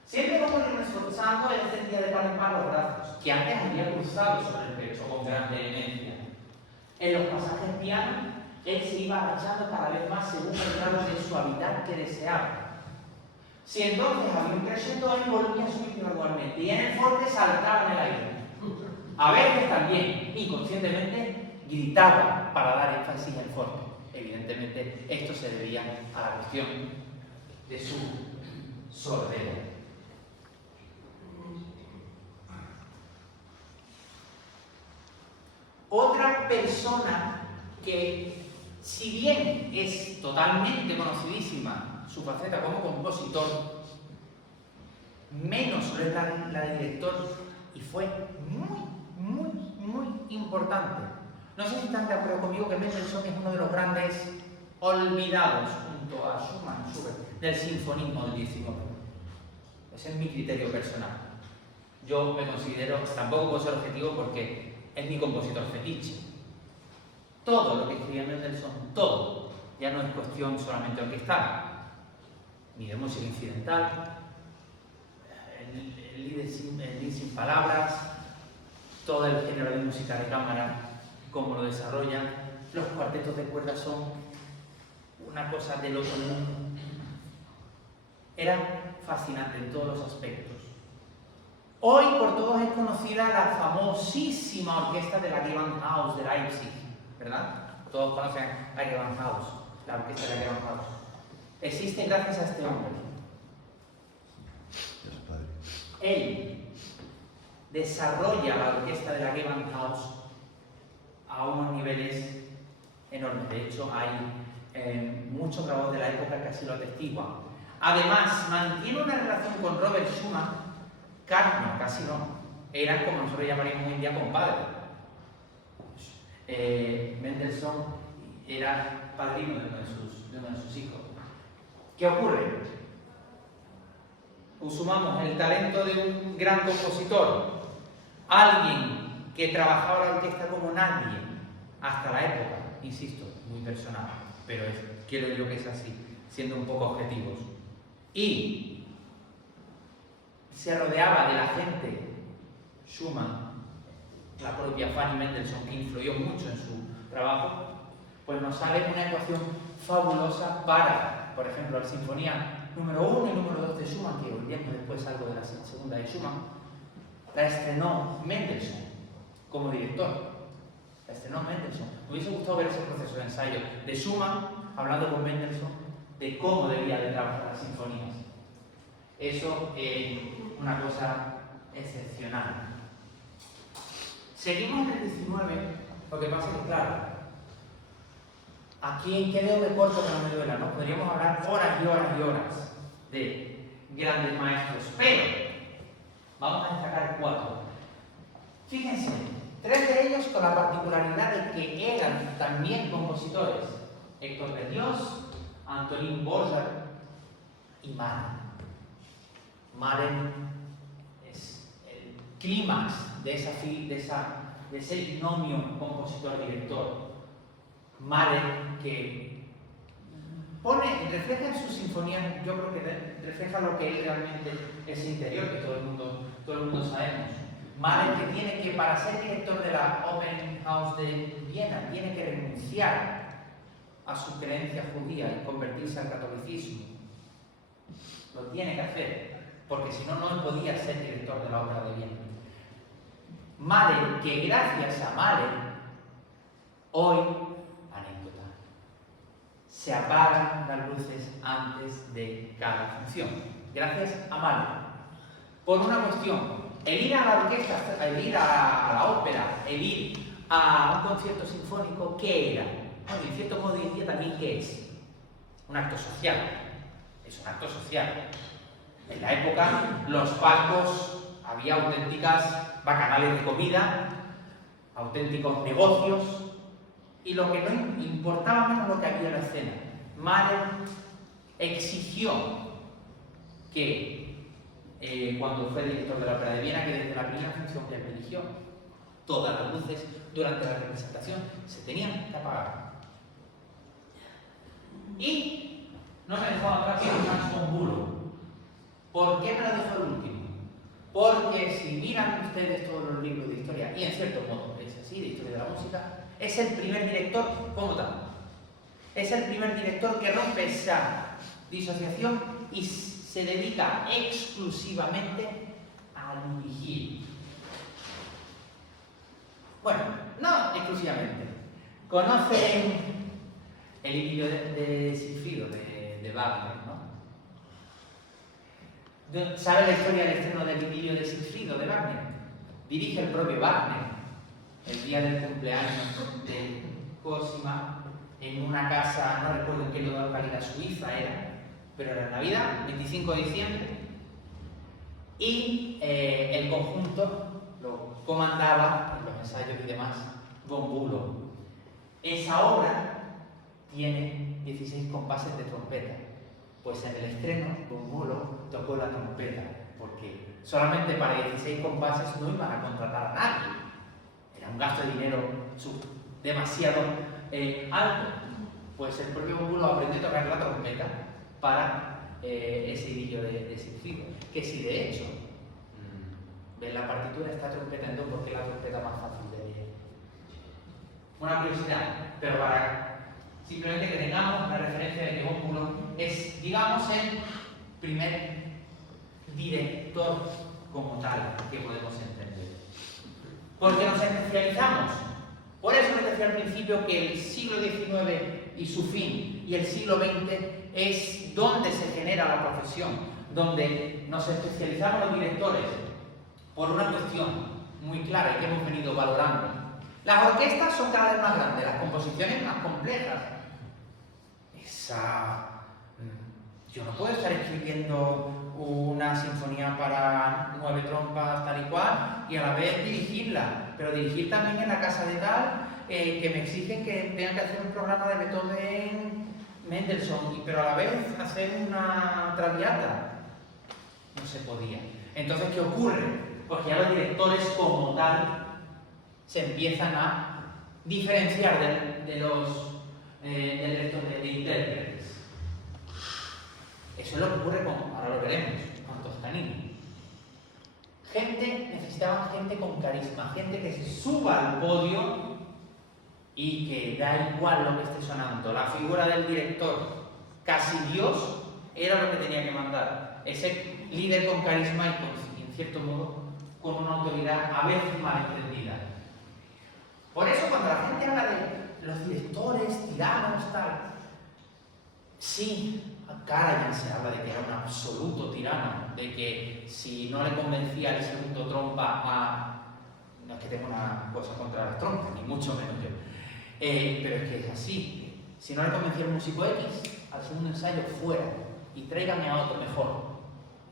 Siempre como el esforzando, él tendía de par en par los brazos, que antes había cruzado sobre el pecho con gran vehemencia. En los pasajes piano, él se iba agachando cada vez más según el grado de suavidad que deseaba. Si entonces había un crescendo, él volvía a subir gradualmente y en el forte saltaba en el aire. A veces también, inconscientemente, gritaba para dar énfasis al forte. Evidentemente, esto se debía a la cuestión de su sordera. Otra persona que, si bien es totalmente conocidísima su faceta como compositor, menos lo es la de director, y fue muy importante. No sé si están de acuerdo conmigo que Mendelssohn es uno de los grandes olvidados, junto a Schumann, Schubert, del sinfonismo del XIX. Ese es mi criterio personal. Yo me considero, tampoco puedo ser objetivo porque es mi compositor fetiche. Todo lo que escribía Mendelssohn, todo, ya no es cuestión solamente orquestal, ni de música incidental, el Lied sin palabras, todo el género de música de cámara, cómo lo desarrollan. Los cuartetos de cuerdas son una cosa del otro mundo. Era fascinante en todos los aspectos. Hoy por todos es conocida la famosísima orquesta de la Gewandhaus de Leipzig, ¿verdad? Todos conocen a Gewandhaus, la orquesta de la Gewandhaus. Existe gracias a este hombre. Él desarrolla la orquesta de la Gewandhaus a unos niveles enormes. De hecho, hay muchos grabados de la época que así lo atestiguan. Además, mantiene una relación con Robert Schumann. Casi no. Eran, como nosotros llamaríamos hoy en día, compadres. Mendelssohn era padrino de uno de sus hijos. ¿Qué ocurre? Sumamos el talento de un gran compositor, alguien que trabajaba la orquesta como nadie hasta la época, insisto, muy personal, pero quiero yo que es así, siendo un poco objetivos, y se rodeaba de la gente, Schumann, la propia Fanny Mendelssohn, que influyó mucho en su trabajo, pues nos sale una ecuación fabulosa para, por ejemplo, la sinfonía número 1 y número 2 de Schumann, que volvíamos después algo de la segunda de Schumann, la estrenó Mendelssohn como director. La estrenó Mendelssohn. Me hubiese gustado ver ese proceso de ensayo de Schumann hablando con Mendelssohn de cómo debía de trabajar las sinfonías. Eso es una cosa excepcional. Seguimos en el 19, lo que pasa es que, claro, aquí en qué dedo me corto que no me duela, ¿no? Podríamos hablar horas y horas y horas de grandes maestros, pero vamos a destacar 4. Fíjense, 3 de ellos con la particularidad de que eran también compositores: Héctor Berlioz, Antonín Dvořák y Mahler. Mahler es el clímax de ese binomio compositor-director. Mahler, que refleja en sus sinfonías, yo creo que refleja lo que él realmente es interior, que todo el mundo sabemos. Mahler, que tiene que, para ser director de la Opernhaus de Viena, tiene que renunciar a su creencia judía y convertirse al catolicismo. Lo tiene que hacer, porque si no, no podía ser director de la Ópera de Viena. Mahler, que gracias a Mahler, hoy, anécdota, se apagan las luces antes de cada función. Gracias a Mahler. Por una cuestión, el ir a la orquesta, el ir a la ópera, el ir a un concierto sinfónico, ¿qué era? Bueno, en cierto modo hoy en día también, ¿qué es? Un acto social. Es un acto social. En la época, los palcos, había auténticas bacanales de comida, auténticos negocios, y lo que no importaba menos lo que había en la escena. Mahler exigió que cuando fue director de la Ópera de Viena, que desde la primera función que él dirigió, todas las luces durante la representación se tenían que apagar. Y no me dejó atrás Hans von Bülow. ¿Por qué me lo dejó el último? Porque si miran ustedes todos los libros de historia, y en cierto modo es así, de historia de la música, es el primer director como tal. Es el primer director que rompe esa disociación y se dedica exclusivamente a dirigir. Bueno, no exclusivamente. Conocen el idilio de Sigfrido de Wagner, ¿no? ¿Sabe la historia del estreno del idilio de Sigfrido de Wagner? Dirige el propio Wagner el día del cumpleaños de Cosima en una casa, no recuerdo en qué localidad suiza era, pero era Navidad, 25 de diciembre, y el conjunto lo comandaba en los ensayos y demás von Bülow. Esa obra tiene 16 compases de trompeta, pues en el estreno von Bülow tocó la trompeta, porque solamente para 16 compases no iban a contratar a nadie, era un gasto de dinero demasiado alto. Pues el propio von Bülow aprendió a tocar la trompeta para ese idilio de Sigfrido, que si de hecho ven la partitura está trompeta en do porque es la trompeta más fácil de leer. Una curiosidad, pero para simplemente que tengamos la referencia de que von Bülow es, digamos, el primer director como tal que podemos entender. Porque nos especializamos. Por eso les decía al principio que el siglo XIX y su fin y el siglo XX es donde se genera la profesión, donde nos especializamos los directores por una cuestión muy clara y que hemos venido valorando. Las orquestas son cada vez más grandes, las composiciones más complejas. Yo no puedo estar escribiendo una sinfonía para 9 trompas tal y cual y a la vez dirigirla, pero dirigir también en la casa de tal que me exigen que tenga que hacer un programa de Beethoven, Mendelssohn, pero a la vez hacer una Traviata. No se podía. Entonces, ¿qué ocurre? Pues que ya los directores como tal se empiezan a diferenciar del resto de intérpretes. Eso es lo que ocurre ahora lo veremos, con Toscanini. Necesitaban gente con carisma, gente que se suba al podio y que da igual lo que esté sonando. La figura del director, casi Dios, era lo que tenía que mandar. Ese líder con carisma y en cierto modo con una autoridad a veces mal entendida. Por eso cuando la gente habla de los directores, tiranos, tal, sí, a Karajan se habla de que era un absoluto tirano, de que si no le convencía el segundo trompa no es que tenga una cosa contra las trompas, ni mucho menos yo, pero es que es así. Si no le convencía el músico X, al segundo ensayo fuera y tráigame a otro mejor.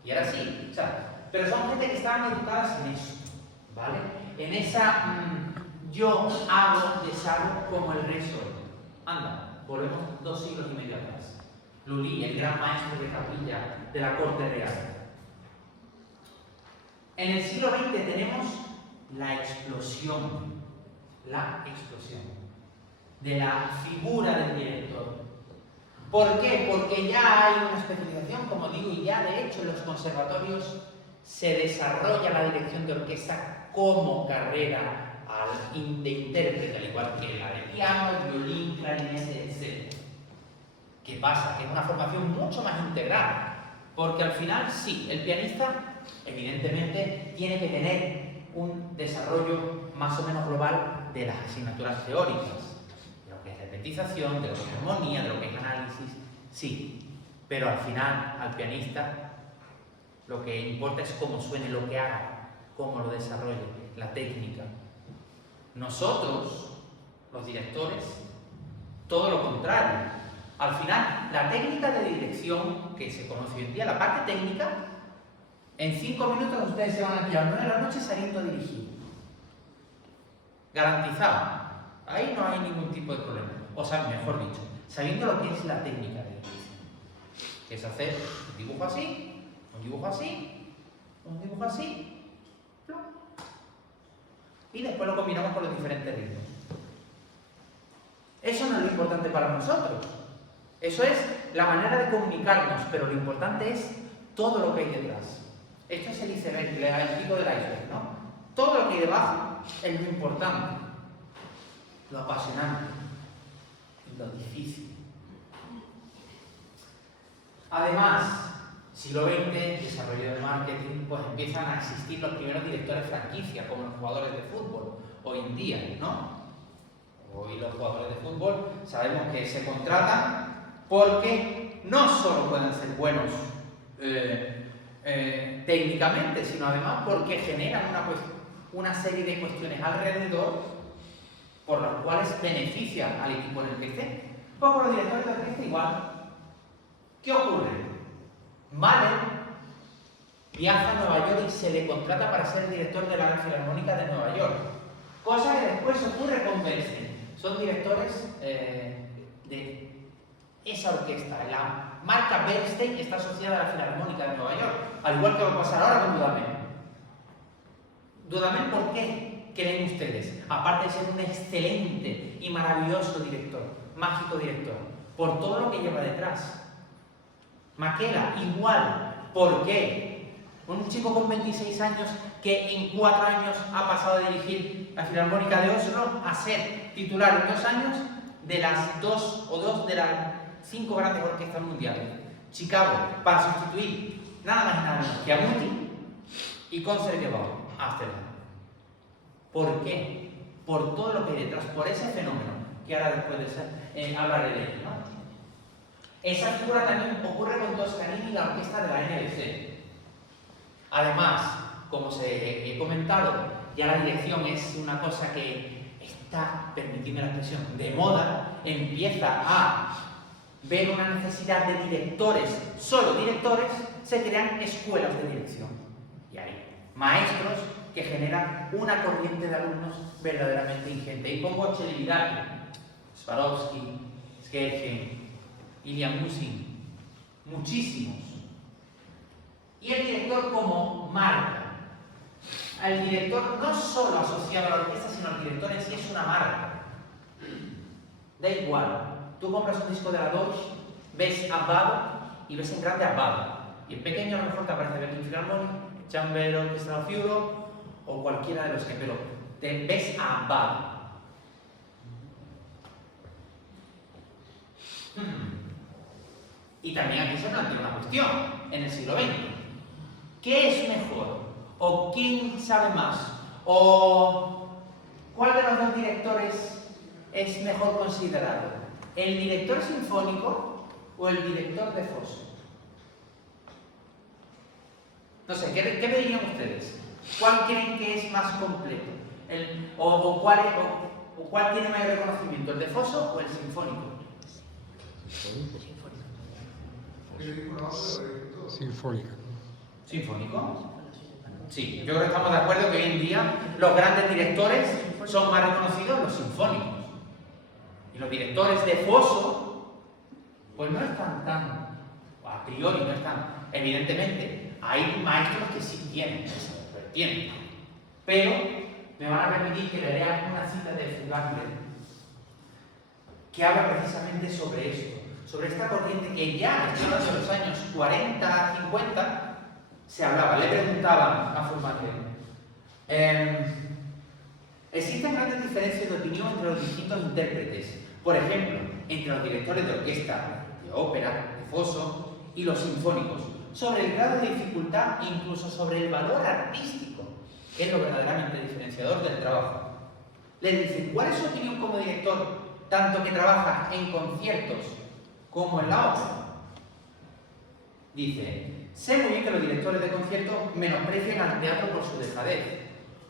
Y era así, o sea, pero son gente que estaban educadas en eso, ¿vale? En esa yo hago, deshago como el rey soy. Anda, volvemos 2 siglos y medio atrás. Lully, el gran maestro de capilla de la corte real. En el siglo XX tenemos la explosión de la figura del director. ¿Por qué? Porque ya hay una especialización, como digo, y ya de hecho en los conservatorios se desarrolla la dirección de orquesta como carrera de intérprete, al igual que la de piano, violín, clarinete, etc. ¿Qué pasa? Que es una formación mucho más integral, porque al final sí, el pianista evidentemente tiene que tener un desarrollo más o menos global de las asignaturas teóricas, de lo que es repetización, de lo que es armonía, de lo que es análisis, sí, pero al final al pianista lo que importa es cómo suene, lo que haga, cómo lo desarrolle, la técnica. Nosotros, los directores, todo lo contrario. Al final, la técnica de dirección que se conoce hoy en día, la parte técnica, en 5 minutos ustedes se van aquí a las 9 de la noche saliendo a dirigir. Garantizado. Ahí no hay ningún tipo de problema. O sea, mejor dicho, sabiendo lo que es la técnica de dirección. Que es hacer un dibujo así, un dibujo así, un dibujo así, y después lo combinamos con los diferentes ritmos. Eso no es lo importante para nosotros. Eso es la manera de comunicarnos, pero lo importante es todo lo que hay detrás. Esto es el iceberg, el pico del iceberg, ¿no? Todo lo que hay debajo es lo importante, lo apasionante y lo difícil. Además, siglo XX, desarrollo del marketing, pues empiezan a existir los primeros directores franquicia, como los jugadores de fútbol, hoy en día, ¿no? Hoy los jugadores de fútbol sabemos que se contratan porque no solo pueden ser buenos técnicamente, sino además porque generan una serie de cuestiones alrededor por las cuales benefician al equipo en el que estén. Pues con los directores de orquesta igual. ¿Qué ocurre? Mahler viaja a Nueva York y se le contrata para ser el director de la Filarmónica de Nueva York. Cosa que después ocurre con Bernstein. Son directores de esa orquesta. La marca Bernstein está asociada a la Filarmónica de Nueva York, al igual que va a pasar ahora con Dudamel. ¿Dudamel por qué creen ustedes? Aparte de ser un excelente y maravilloso director, mágico director, por todo lo que lleva detrás. Maquela, igual. ¿Por qué? Un chico con 26 años que en 4 años ha pasado de dirigir la Filarmónica de Oslo a ser titular en 2 años de las 2 de las 5 grandes orquestas mundiales. Chicago, para sustituir nada más y nada menos que a Muti y Concertgebouw, Amsterdam. ¿Por qué? Por todo lo que hay detrás, por ese fenómeno que ahora después de hablaré de él, ¿no? Esa figura también ocurre con Toscanini y la orquesta de la NBC. Además, como se he comentado, ya la dirección es una cosa que está, permitidme la expresión, de moda, empieza a ver una necesidad de directores, solo directores, se crean escuelas de dirección. Y hay maestros que generan una corriente de alumnos verdaderamente ingente. Y pongo Celibidache, Swarovski, Scherchen, Ilya Musin, muchísimos. Y el director como marca. El director no solo asociado a la orquesta, sino el director en sí es una marca. Da igual, tú compras un disco de la Deutsche, ves Abbado y ves en grande Abbado. Y en pequeño a lo mejor te aparece Berlin Philharmonic, Chamber Orchestra of Europe o cualquiera de los que, pero te ves a Abbado. Y también aquí se plantea una cuestión en el siglo XX. ¿Qué es mejor? ¿O quién sabe más? ¿O cuál de los dos directores es mejor considerado? ¿El director sinfónico o el director de foso? No sé, ¿qué me dirían ustedes? ¿Cuál creen que es más completo? ¿Cuál tiene mayor reconocimiento? ¿El de foso o el sinfónico? Sinfónica. ¿Sinfónico? Sí, yo creo que estamos de acuerdo que hoy en día los grandes directores son más reconocidos los sinfónicos. Y los directores de foso, pues no están tan, a priori no están. Evidentemente, hay maestros que sí tienen esa vertiente. Pero me van a permitir que lea una cita de Fugangler que habla precisamente sobre esto, sobre esta corriente que ya en los años 40, 50 se hablaba. Le preguntaban a Fugangler, ¿existen grandes diferencias de opinión entre los distintos intérpretes? Por ejemplo, entre los directores de orquesta, de ópera, de foso y los sinfónicos, sobre el grado de dificultad e incluso sobre el valor artístico, que es lo verdaderamente diferenciador del trabajo. Le dicen, ¿cuál es su opinión como director, tanto que trabaja en conciertos como en la ópera? Dice, sé muy bien que los directores de conciertos menosprecian al teatro por su dejadez,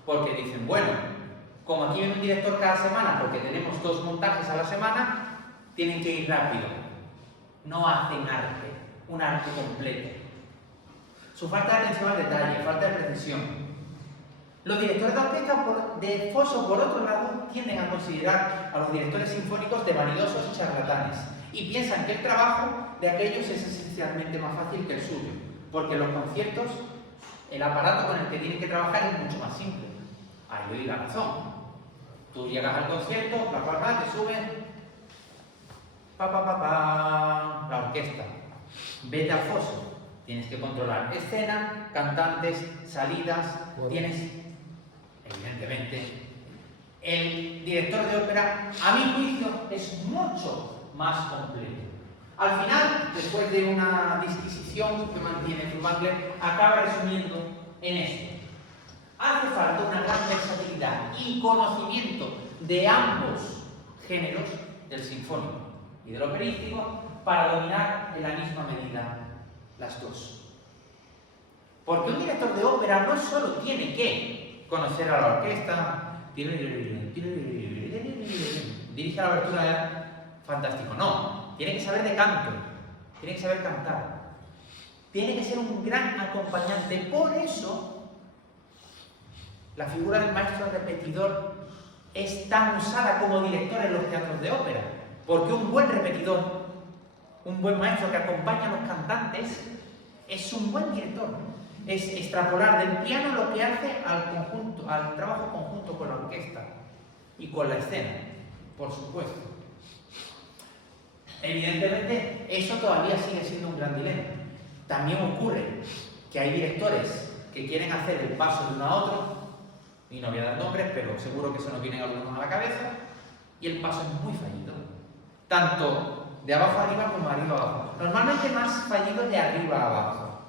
porque dicen, bueno, como aquí viene un director cada semana porque tenemos 2 montajes a la semana, tienen que ir rápido. No hacen arte, un arte completo. Su falta de atención al detalle, falta de precisión. Los directores de orquesta de foso, por otro lado, tienden a considerar a los directores sinfónicos de vanidosos y charlatanes y piensan que el trabajo de aquellos es esencialmente más fácil que el suyo, porque en los conciertos el aparato con el que tienen que trabajar es mucho más simple. Ahí le doy la razón. Tú llegas al concierto, te suben, la orquesta. Vete al foso. Tienes que controlar escena, cantantes, salidas, tienes, evidentemente, el director de ópera, a mi juicio, es mucho más completo. Al final, después de una disquisición que mantiene Fugangler, acaba resumiendo en esto. Hace falta una gran versatilidad y conocimiento de ambos géneros, del sinfónico y del operístico, para dominar en la misma medida las dos. Porque un director de ópera no solo tiene que conocer a la orquesta, dirige la abertura, fantástico, no, tiene que saber de canto, tiene que saber cantar, tiene que ser un gran acompañante. Por eso la figura del maestro repetidor es tan usada como director en los teatros de ópera, porque un buen repetidor, un buen maestro que acompaña a los cantantes, es un buen director. Es extrapolar del piano lo que hace al trabajo conjunto con la orquesta y con la escena, por supuesto. Evidentemente, eso todavía sigue siendo un gran dilema. También ocurre que hay directores que quieren hacer el paso de uno a otro, y no voy a dar nombres, pero seguro que se nos vienen algunos a la cabeza, y el paso es muy fallido. Tanto de abajo arriba como de arriba abajo. Normalmente más fallido de arriba a abajo.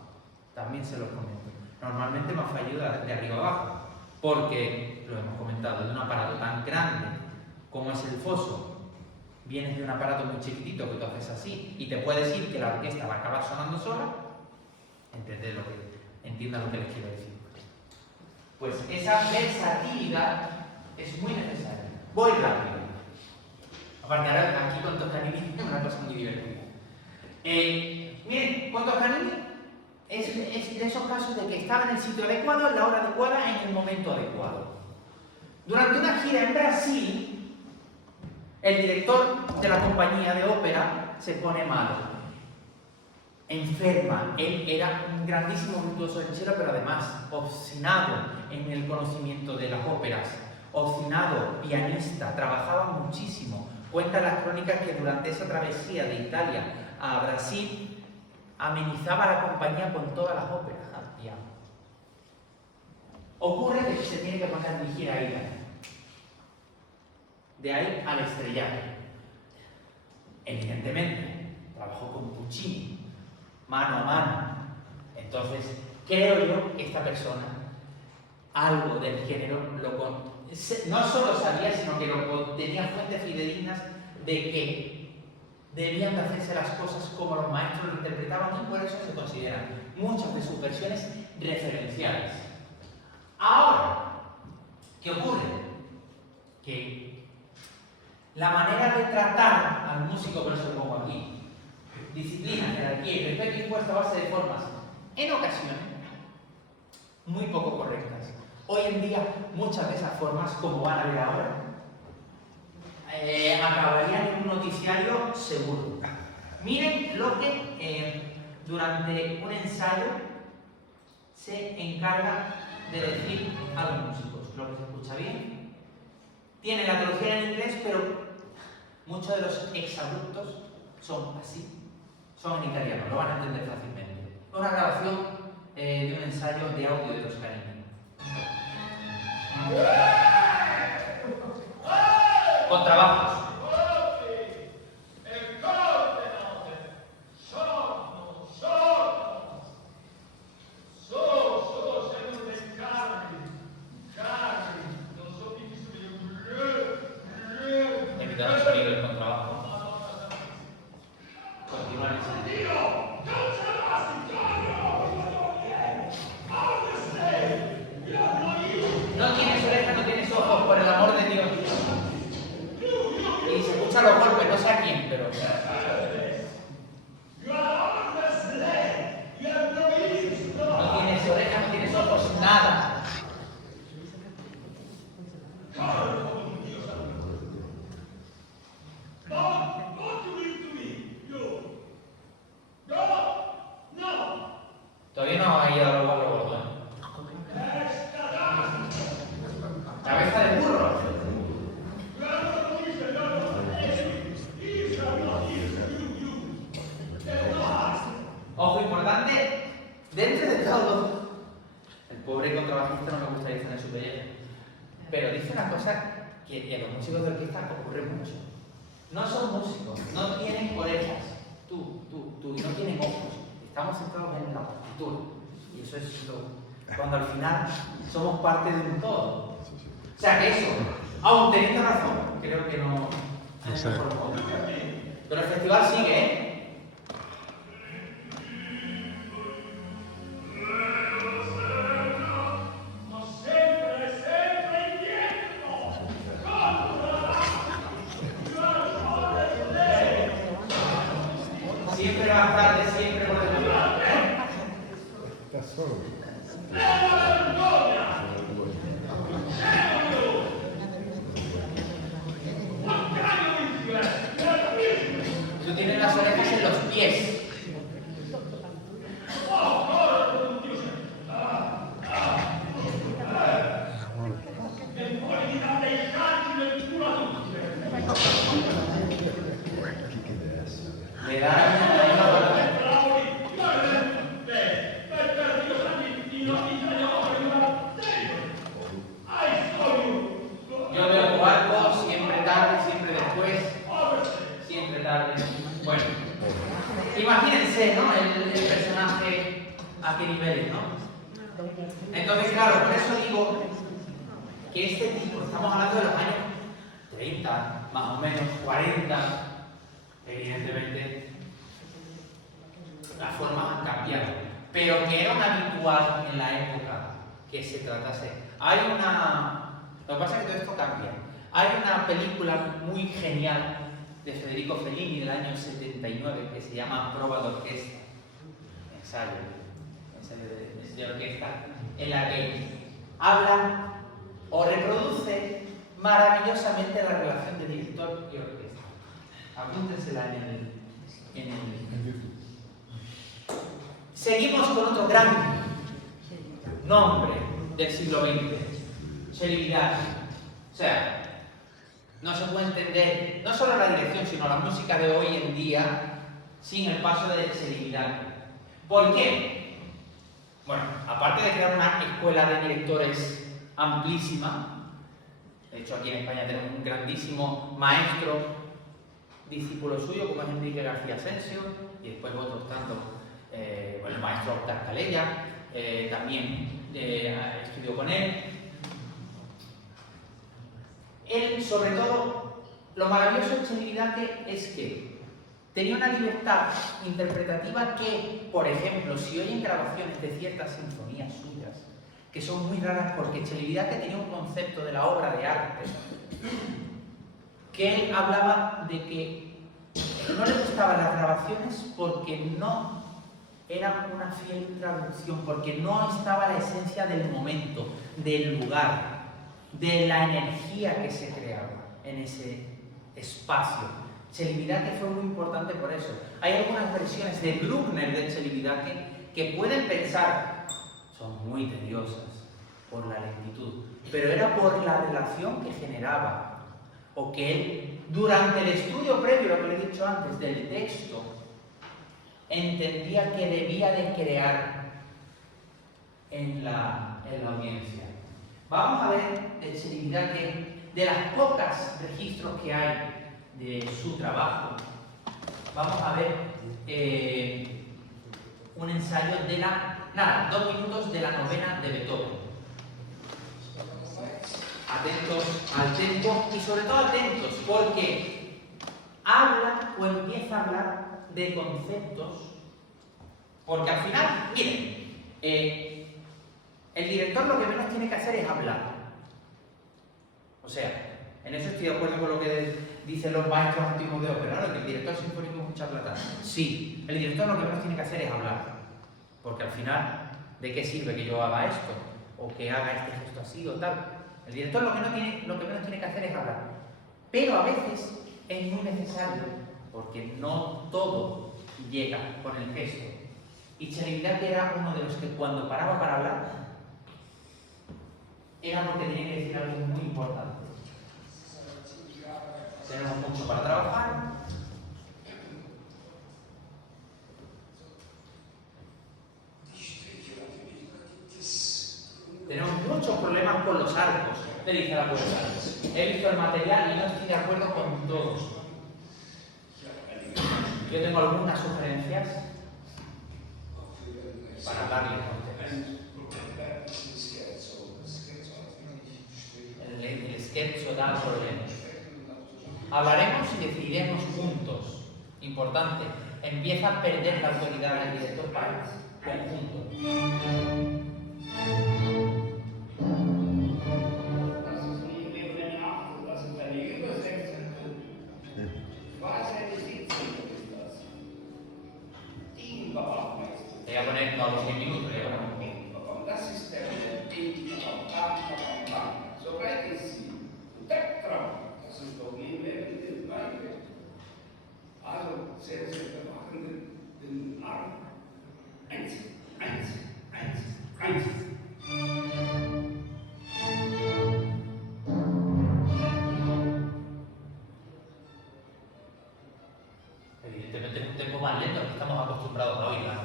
También se los comento. Normalmente más fallido de arriba a abajo. Porque, lo hemos comentado, de un aparato tan grande como es el foso, vienes de un aparato muy chiquitito que tú haces así y te puedes ir que la orquesta va a acabar sonando sola. Entiendan lo que les quiero decir. Pues esa versatilidad es muy necesaria. Voy rápido. Aparte, ahora aquí con Toscanini es una cosa muy divertida. Miren, con Toscanini es de esos casos de que estaba en el sitio adecuado, en la hora adecuada, en el momento adecuado. Durante una gira en Brasil, el director de la compañía de ópera se pone malo, enferma. Él era un grandísimo virtuoso del cello, pero además obstinado en el conocimiento de las óperas, obstinado, pianista, trabajaba muchísimo. Cuentan las crónicas que durante esa travesía de Italia a Brasil amenizaba la compañía con todas las óperas al piano. Ocurre que se tiene que poner a dirigir a ella. De ahí al estrellato. Evidentemente, trabajó con Puccini, mano a mano. Entonces, creo yo que esta persona, algo del género, no solo sabía, sino que tenía fuentes fidedignas de que debían de hacerse las cosas como los maestros lo interpretaban, y por eso se consideran muchas de sus versiones referenciales. Ahora, ¿qué ocurre? Que la manera de tratar al músico, por eso lo pongo aquí, disciplina, jerarquía y respeto impuesto a base de formas, en ocasiones, muy poco correctas. Hoy en día, muchas de esas formas, como van a ver ahora, acabarían en un noticiario seguro. Miren lo que durante un ensayo se encarga de decir a los músicos. Lo que se escucha bien. Tiene la traducción en inglés, pero muchos de los exabruptos son así. Son en italiano, lo van a entender fácilmente. Una grabación de un ensayo de audio de Toscanini. Con trabajos. Evitar el sonido del contrabajo. Continuar el sonido. No tienes orejas, no tienes ojos, por el amor de Dios. Y se escuchan los golpes, no sé a quién, pero... No tienes orejas, no tienes ojos, nada. Todavía no ha ido a lo gordo, ¿eh? Cabeza de burro. Ojo importante, dentro de todo, el pobre contrabajista no me gusta tener su belleza, pero dice una cosa que en los músicos de orquesta ocurre mucho. No son músicos, no tienen orejas, tú, y no tienen ojos. Estamos centrados en la partitura, y eso es cuando al final somos parte de un todo. O sea que eso, aún teniendo razón, creo que no es el mejor modo. Pero el festival sigue, ¿eh? Siempre más tarde, siempre por el lugar, ¿eh? Estás solo. Tú tienes las orejas en los pies. Le da yo veo tu barco siempre tarde, siempre después, siempre tarde. Bueno, imagínense, ¿no? El personaje a qué niveles, ¿no? Entonces, claro, por eso digo que este tipo, estamos hablando de los años 30, más o menos 40, evidentemente las formas han cambiado, pero que era un habitual en la época que se tratase. Lo que pasa es que todo esto cambia. Hay una película muy genial de Federico Fellini del año 79 que se llama Prova d'Orchestra, ensayo. de orquesta, en la que habla o reproduce maravillosamente la relación de director y orquesta. Apúntensela en YouTube. Seguimos con otro gran nombre del siglo XX, Celibidache. O sea, no se puede entender no solo la dirección, sino la música de hoy en día sin el paso de Celibidache. ¿Por qué? Bueno, aparte de crear una escuela de directores amplísima, de hecho aquí en España tenemos un grandísimo maestro, discípulo suyo, como es Enrique García Asensio, y después otros tantos, el maestro Octavio Calella, también estudió con él. Él, sobre todo, lo maravilloso de Celibidache es que tenía una libertad interpretativa que, por ejemplo, si oyen grabaciones de ciertas sinfonías suyas, que son muy raras porque Celibidache tenía un concepto de la obra de arte, que él hablaba de que no le gustaban las grabaciones porque no era una fiel traducción, porque no estaba la esencia del momento, del lugar, de la energía que se creaba en ese espacio. Celibidache fue muy importante por eso. Hay algunas versiones de Bruckner de Celibidache que pueden pensar, son muy tediosas por la lentitud, pero era por la relación que generaba, o que él, durante el estudio previo, lo que le he dicho antes, del texto, entendía que debía de crear en la audiencia. Vamos a ver de Celibidache, de las pocas registros que hay de su trabajo, vamos a ver un ensayo de 2 minutos de la novena de Beethoven. Atentos al tempo y sobre todo atentos porque habla o empieza a hablar de conceptos, porque al final, miren, el director lo que menos tiene que hacer es hablar. O sea, en eso estoy de acuerdo con lo que dicen los maestros antiguos de ópera, ¿no? Que el director sinfónico es un charlatán. Sí, el director lo que menos tiene que hacer es hablar, porque al final, ¿de qué sirve que yo haga esto? O que haga este gesto así o tal. El director lo que menos tiene que hacer es hablar. Pero a veces es muy necesario, porque no todo llega con el gesto. Y Celibidache era uno de los que cuando paraba para hablar, era porque tenía que decir algo muy importante. Tenemos mucho para trabajar. Tenemos muchos problemas con los arcos, me dice la poeta. He visto el material y no estoy de acuerdo con todos. Yo tengo algunas sugerencias para darles a ustedes. El scherzo da problemas. Hablaremos y decidiremos juntos. Importante, empieza a perder la autoridad del director para conjunto. Voy a poner no, 10 minutos, voy a poner un poco. Evidentemente es un tempo más lento al que estamos acostumbrados a oírla.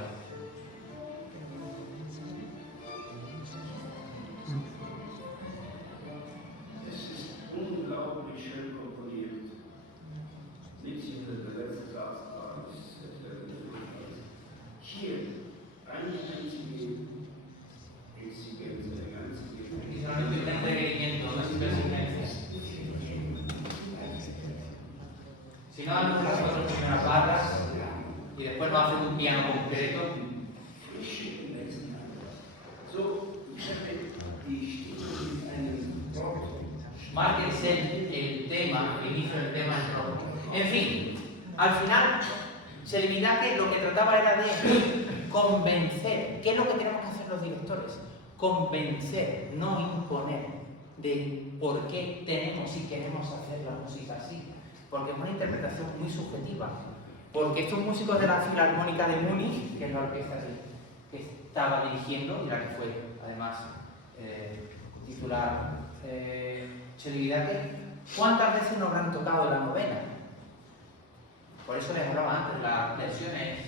Si no, damos las 4 primeras barras y después nos hacen un piano concreto. Márquense el tema, el inicio del tema en rojo. En fin, al final, Celibidache lo que trataba era de convencer. ¿Qué es lo que tenemos que hacer los directores? Convencer, no imponer de por qué tenemos y queremos hacer la música así. Porque es una interpretación muy subjetiva. Porque estos músicos de la Filarmónica de Múnich, que es la orquesta que estaba dirigiendo y la que fue, además, titular Celibidache, ¿cuántas veces nos habrán tocado la novena? Por eso les hablaba antes, las versiones,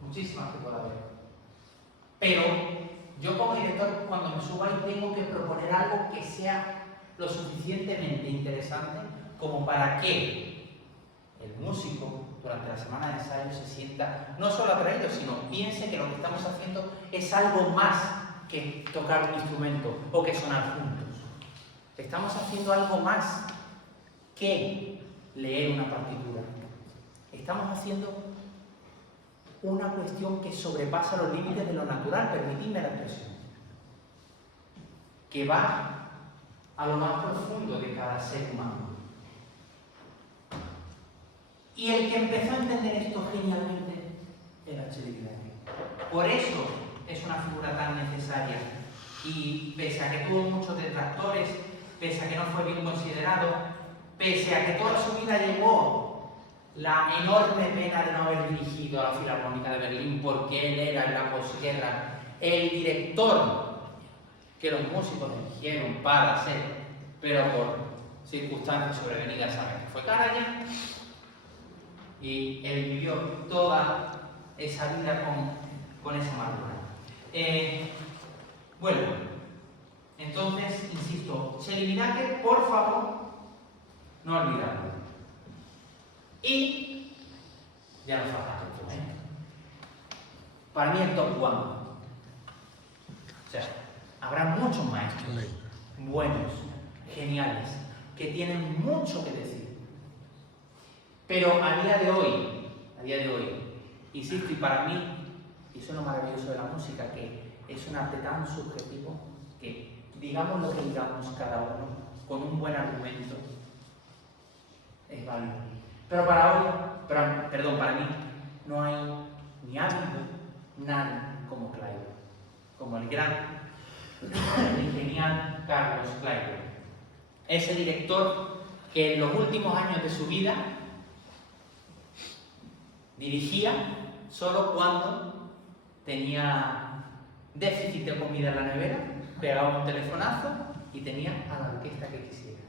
muchísimas que pueda haber. Pero yo como director, cuando me suba ahí, tengo que proponer algo que sea lo suficientemente interesante como para que el músico durante la semana de ensayo se sienta no solo atraído, sino piense que lo que estamos haciendo es algo más que tocar un instrumento o que sonar juntos. Estamos haciendo algo más que leer una partitura. Estamos haciendo una cuestión que sobrepasa los límites de lo natural, permitidme la expresión, que va a lo más profundo de cada ser humano. Y el que empezó a entender esto genialmente era Celibidache. Por eso es una figura tan necesaria. Y pese a que tuvo muchos detractores, pese a que no fue bien considerado, pese a que toda su vida llevó la enorme pena de no haber dirigido a la Filarmónica de Berlín porque él era en la posguerra el director que los músicos eligieron para ser, pero por circunstancias sobrevenidas saben que fue Karajan, y él vivió toda esa vida con esa amargura. Bueno, entonces, insisto, Celibidache, por favor, no olvidarlo. Y ya nos falta otro, Para mí el top one. O sea, habrá muchos maestros buenos, geniales, que tienen mucho que decir. Pero a día de hoy, insisto, y para mí, y eso es lo maravilloso de la música, que es un arte tan subjetivo que digamos lo que digamos cada uno, con un buen argumento, es válido. Pero para mí, no hay ni ha habido nadie como Kleiber, como el gran, el genial Carlos Kleiber. Ese director que en los últimos años de su vida dirigía solo cuando tenía déficit de comida en la nevera, pegaba un telefonazo y tenía a la orquesta que quisiera.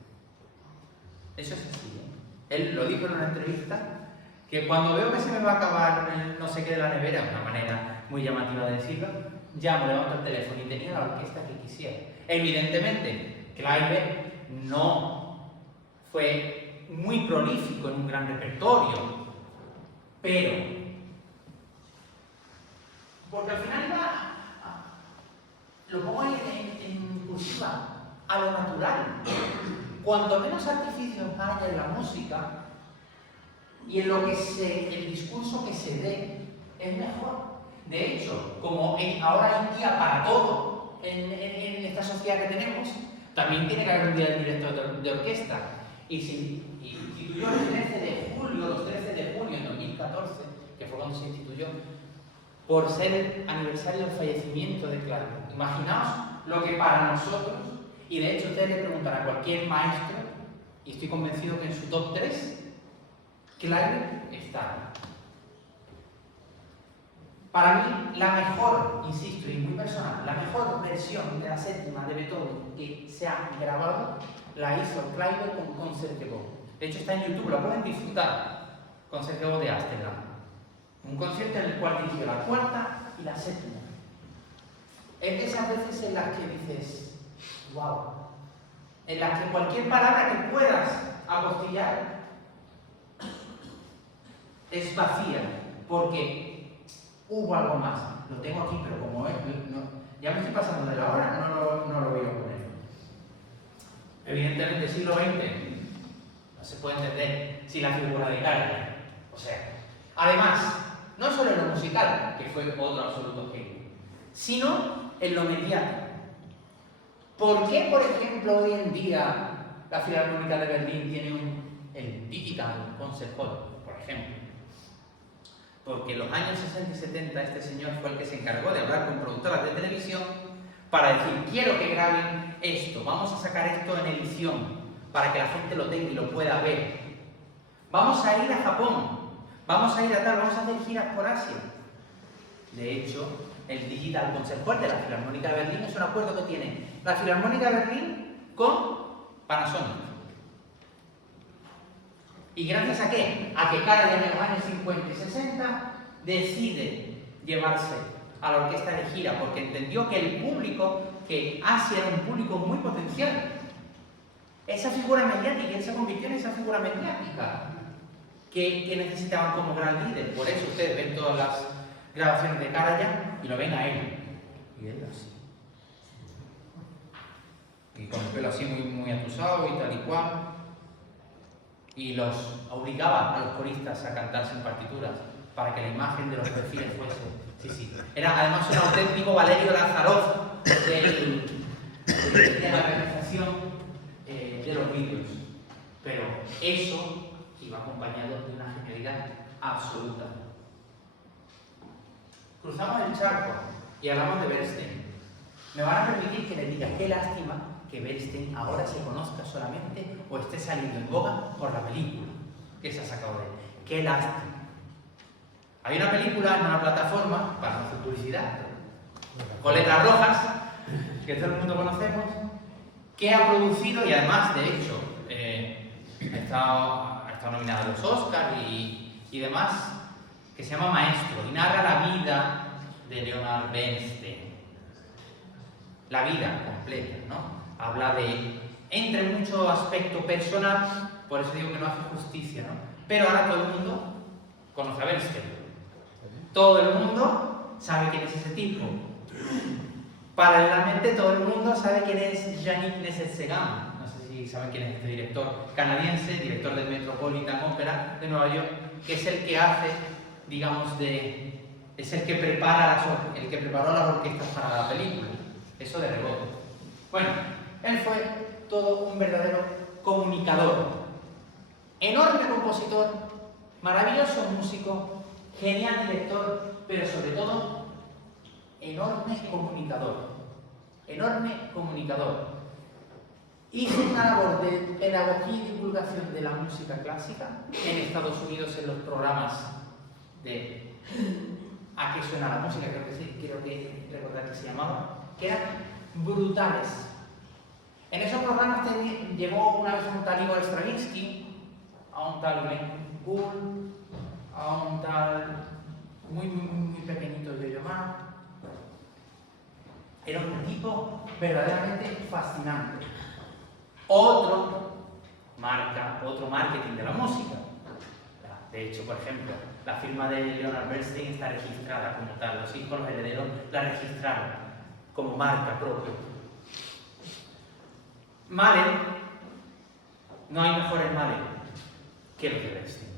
Eso es así, Él lo dijo en una entrevista, que cuando veo que se me va a acabar el no sé qué de la nevera, una manera muy llamativa de decirlo, llamo, levanto el teléfono y tenía la orquesta que quisiera. Evidentemente, Kleiber no fue muy prolífico en un gran repertorio, pero porque al final lo pongo en cursiva, a lo natural. Cuanto menos artificios haya en la música y en lo que el discurso que se dé es mejor. De hecho, como ahora hay un día para todo en esta sociedad que tenemos, también tiene que haber un día del director de orquesta. Y si instituyó el 13 de julio, los 13 de junio de 2014, que fue cuando se instituyó, por ser el aniversario del fallecimiento de Kleiber. Imaginaos lo que para nosotros, y de hecho ustedes le preguntan a cualquier maestro, y estoy convencido que en su top 3, Kleiber está. Para mí, la mejor, insisto, y muy personal, la mejor versión de la séptima de Beethoven que se ha grabado, la hizo Kleiber con Concertgebouw. De hecho está en YouTube, la pueden disfrutar. Concertgebouw de Amsterdam. Un concierto en el cual dirigió la cuarta y la séptima. Es de esas veces en las que dices, wow, en las que cualquier palabra que puedas apostillar es vacía, porque hubo algo más. Lo tengo aquí, pero como es, ya me estoy pasando de la hora, no lo voy a poner. Evidentemente, siglo XX no se puede entender sin la figura de Kleiber. O sea, además, no solo en lo musical, que fue otro absoluto genio, sino en lo mediático. ¿Por qué, por ejemplo, hoy en día la Filarmónica de Berlín tiene el Digital Concert Hall, por ejemplo? porque en los años 60 y 70 este señor fue el que se encargó de hablar con productoras de televisión para decir, quiero que graben esto, vamos a sacar esto en edición para que la gente lo tenga y lo pueda ver. Vamos a ir a Japón, vamos a ir a tal, vamos a hacer giras por Asia. De hecho, el Digital Concert Hall de la Filarmónica de Berlín es un acuerdo que tiene la Filarmónica de Berlín con Panasonic. ¿Y gracias a qué? A que Karajan en los años 50 y 60 decide llevarse a la orquesta de gira porque entendió que el público, que Asia era un público muy potencial. Esa figura mediática, él se convirtió en esa figura mediática que necesitaban como gran líder. Por eso ustedes ven todas las grabaciones de Karajan y lo ven a él. Y él así. Y con el pelo así muy atusado y tal y cual. Y los obligaba a los coristas a cantar sin partituras para que la imagen de los perfiles fuese. Sí. Era además un auténtico Valerio Lazaroff de la realización de los vídeos. Pero eso iba acompañado de una genialidad absoluta. Cruzamos el charco y hablamos de Bernstein. Me van a permitir que les diga qué lástima que Bernstein ahora se conozca solamente o esté saliendo en boga por la película que se ha sacado de él. ¡Qué lástima! Hay una película en una plataforma, para no hacer publicidad, con letras rojas, que todo el mundo conocemos, que ha producido, y además, de hecho, ha estado nominada a los Oscars y demás, que se llama Maestro, y narra la vida de Leonard Bernstein. La vida completa, ¿no? Habla de, entre mucho aspecto personal, por eso digo que no hace justicia, ¿no? Pero ahora todo el mundo conoce a Bernstein. Todo el mundo sabe quién es ese tipo. Paralelamente todo el mundo sabe quién es Yannick Nézet-Séguin. No sé si saben quién es este director canadiense, director del Metropolitan Opera de Nueva York, que es el que hace, digamos, es el que preparó las orquestas para la película. Eso de rebote. Bueno, él fue todo un verdadero comunicador. Enorme compositor, maravilloso músico, genial director, pero sobre todo, enorme comunicador. Enorme comunicador. Hizo una labor de pedagogía y divulgación de la música clásica en Estados Unidos en los programas de ¿A qué suena la música? Creo que recordar que se llamaba, que eran brutales. En esos programas llegó una vez un tal Igor Stravinsky, a un tal Glenn Gould, a un tal muy pequeñito de llamar. Era un tipo verdaderamente fascinante. Otro marketing de la música. De hecho, por ejemplo, la firma de Leonard Bernstein está registrada como tal. Los hijos, los herederos, la registraron como marca propia. Mahler, no hay mejores Mahler que los de Bernstein.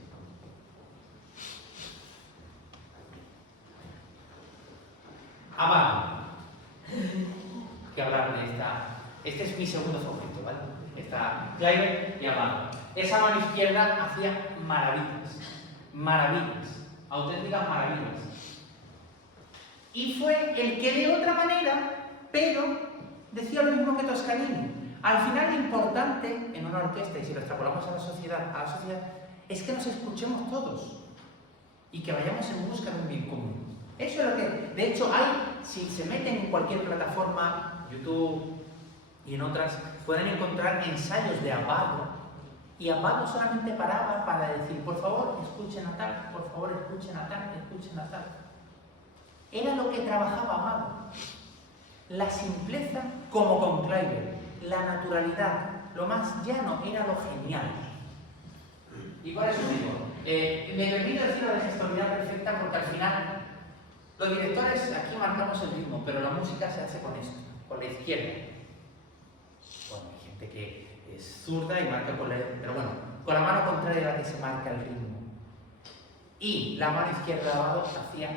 Abad, que hablar de esta. Este es mi segundo favorito, ¿vale? Está Kleiber y Abad. Esa mano izquierda hacía maravillas, auténticas maravillas. Y fue el que de otra manera, pero decía lo mismo que Toscanini. Al final lo importante en una orquesta, y si lo extrapolamos a la sociedad, es que nos escuchemos todos y que vayamos en busca de un bien común. Eso es lo que, de hecho, si se meten en cualquier plataforma, YouTube y en otras, pueden encontrar ensayos de Abbado, y Abbado solamente paraba para decir, por favor, escuchen a tal, por favor, escuchen a tal, escuchen a tal. Era lo que trabajaba Abbado. La simpleza, como con Kleiber, la naturalidad, lo más llano, era lo genial. Y por eso digo, me permito decir lo de gestualidad perfecta porque al final los directores aquí marcamos el ritmo, pero la música se hace con esto, con la izquierda. Bueno, hay gente que es zurda y marca con la derecha, pero bueno, con la mano contraria la que se marca el ritmo. Y la mano izquierda de Abbado hacía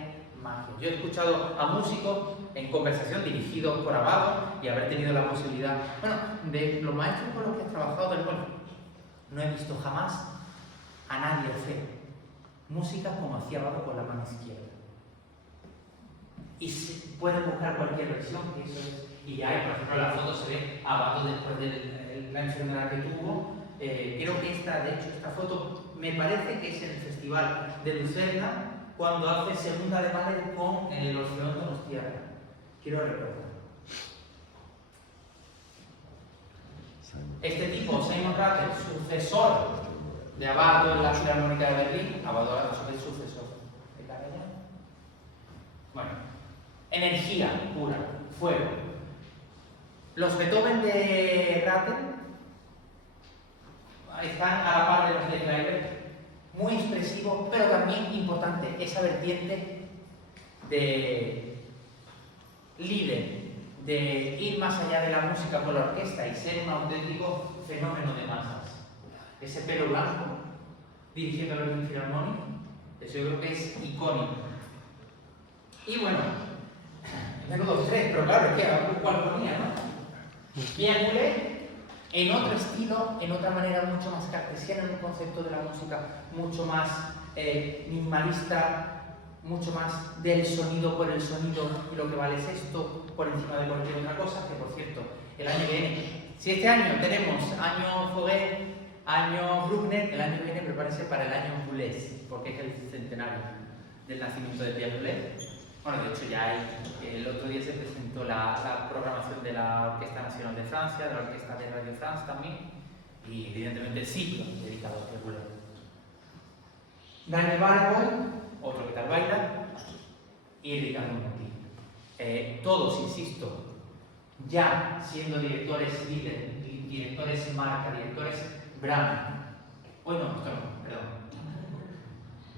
magia. Yo he escuchado a músicos en conversación dirigidos por Abbado y haber tenido la posibilidad, bueno, de los maestros con los que he trabajado del bueno, no he visto jamás a nadie hacer música como hacia abajo con la mano izquierda. Y pueden buscar cualquier versión, que eso es. Y ya, por ejemplo, en la foto se ve abajo después de la enfermedad que tuvo. Creo que de hecho, esta foto me parece que es en el Festival de Lucerna, cuando hace segunda de ballet con los Fenómenos Tierra. Quiero recordar. Este tipo, Simon Rattle, sucesor de Abbado en la Filarmónica de Berlín, Abbado a su vez sucesor de Karajan. Bueno, energía pura, fuego. Los Beethoven de Rattle están a la par de los de Kleiber, muy expresivos, pero también importante esa vertiente de líder, de ir más allá de la música con la orquesta y ser un auténtico fenómeno de masas. Ese pelo blanco dirigiendo a los Philharmonic, eso yo creo que es icónico. Y bueno, menudo tres, pero claro, es que cuál ponía, ¿no? Pierre Boulez, en otro estilo, en otra manera mucho más cartesiana, en un concepto de la música mucho más minimalista, mucho más del sonido por el sonido, y lo que vale es esto por encima de cualquier otra cosa, que por cierto, el año que viene, si este año tenemos año Fauré, año Bruckner, el año que viene prepárese para el año Boulez, porque es el centenario del nacimiento de Pierre Boulez. Bueno, de hecho ya el otro día se presentó la programación de la Orquesta Nacional de Francia, de la Orquesta de Radio France también, y evidentemente el ciclo dedicado a Pierre Boulez. Daniel Barenboim, otro que tal baila, y Ricardo Monti. Todos, insisto, ya siendo directores líder, directores marca, directores brand. Hoy no, esto no, perdón.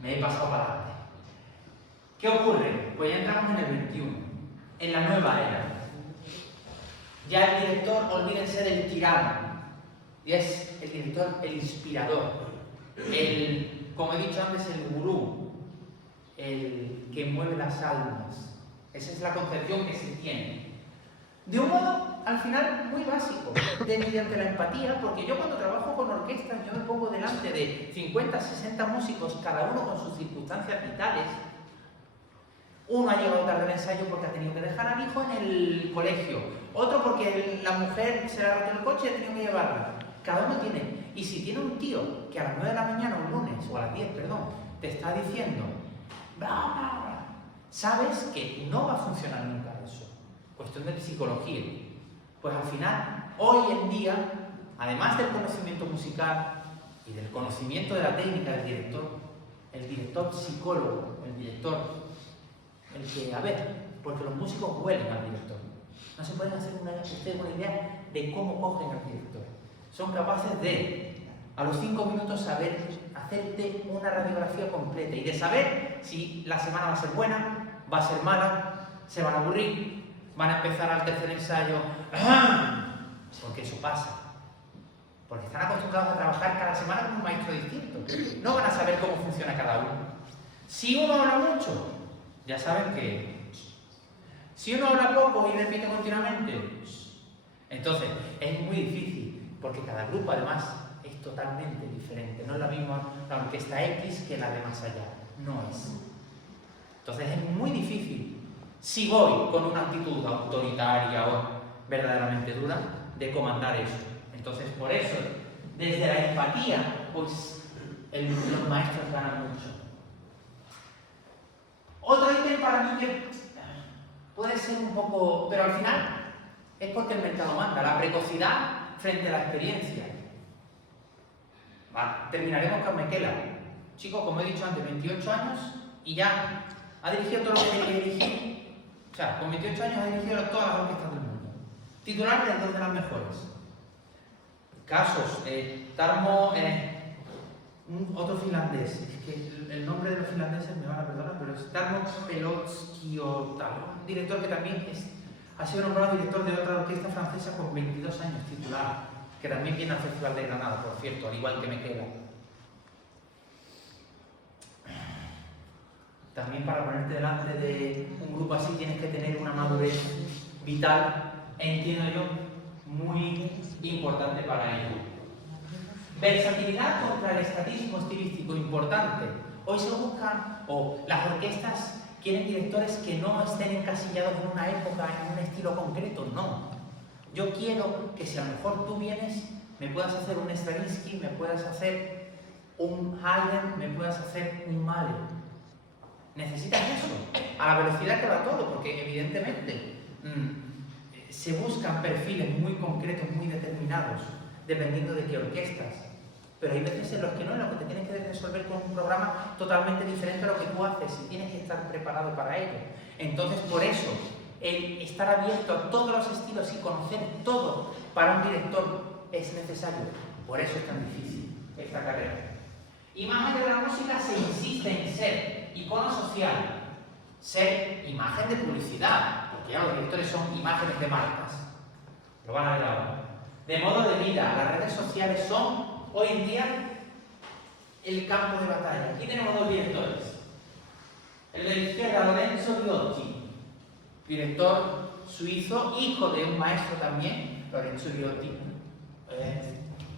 Me he pasado para adelante. ¿Qué ocurre? Pues ya entramos en el 21, en la nueva era. Ya el director, olvídense del tirano, y es el director, el inspirador, como he dicho antes, el gurú, el que mueve las almas. Esa es la concepción que se tiene. De un modo, al final, muy básico, mediante la empatía, porque yo cuando trabajo con orquestas, yo me pongo delante de 50, 60 músicos, cada uno con sus circunstancias vitales. Uno ha llegado tarde al ensayo porque ha tenido que dejar al hijo en el colegio, otro porque la mujer se le ha roto el coche y ha tenido que llevarla. Cada uno tiene. Y si tiene un tío que a las 9 de la mañana, un lunes, o a las 10, perdón, te está diciendo, bla, bla, bla, sabes que no va a funcionar nunca eso. Cuestión de psicología. Pues al final, hoy en día, además del conocimiento musical y del conocimiento de la técnica del director, el director psicólogo, el director, el que, a ver, porque los músicos huelen al director. No se pueden hacer ustedes una idea de cómo cogen al director. Son capaces de, a los 5 minutos, saber hacerte una radiografía completa y de saber si la semana va a ser buena, va a ser mala, se van a aburrir, van a empezar al tercer ensayo, porque eso pasa. Porque están acostumbrados a trabajar cada semana con un maestro distinto. No van a saber cómo funciona cada uno. Si uno habla mucho, ya saben que si uno habla poco y repite continuamente, entonces es muy difícil, porque cada grupo además es totalmente diferente. No es la misma la orquesta X que la de más allá. No es. Entonces es muy difícil, si voy con una actitud autoritaria o verdaderamente dura, de comandar eso. Entonces por eso, desde la empatía, pues los maestros ganan mucho. Otro ítem para mí que puede ser un poco, pero al final es porque el mercado manda, la precocidad frente a la experiencia. Vale, terminaremos con Mekela. Chico, como he dicho antes, 28 años y ya ha dirigido todo lo que quería dirigir. O sea, con 28 años ha dirigido todas las orquestas del mundo. Titular de dos de las mejores. Casos, Tarmo, otro finlandés, es que el nombre de los finlandeses me van a perdonar, pero es Tarmo Pelotskiotal, un director que también ha sido nombrado director de otra orquesta francesa con 22 años titular, que también viene al Festival de Granada, por cierto, al igual que Mekela. También para ponerte delante de un grupo así tienes que tener una madurez vital, entiendo yo, muy importante para ello. Versatilidad contra el estatismo estilístico, importante. Hoy se buscan, o las orquestas quieren directores que no estén encasillados en una época, en un estilo concreto, no. Yo quiero que si a lo mejor tú vienes, me puedas hacer un Stravinsky, me puedas hacer un Haydn, me puedas hacer un Mahler. Necesitas eso, a la velocidad que va todo, porque evidentemente se buscan perfiles muy concretos, muy determinados, dependiendo de qué orquestas. Pero hay veces en los que no, en los que te tienes que resolver con un programa totalmente diferente a lo que tú haces y tienes que estar preparado para ello. Entonces, por eso, el estar abierto a todos los estilos y conocer todo para un director es necesario. Por eso es tan difícil esta carrera. Imagen de la música se insiste en ser icono social, ser imagen de publicidad, porque ya los directores son imágenes de marcas. Lo van a ver ahora. De modo de vida, las redes sociales son hoy en día el campo de batalla. Aquí tenemos dos directores. El de la izquierda, Lorenzo Viotti, director suizo, hijo de un maestro también, Lorenzo Viotti,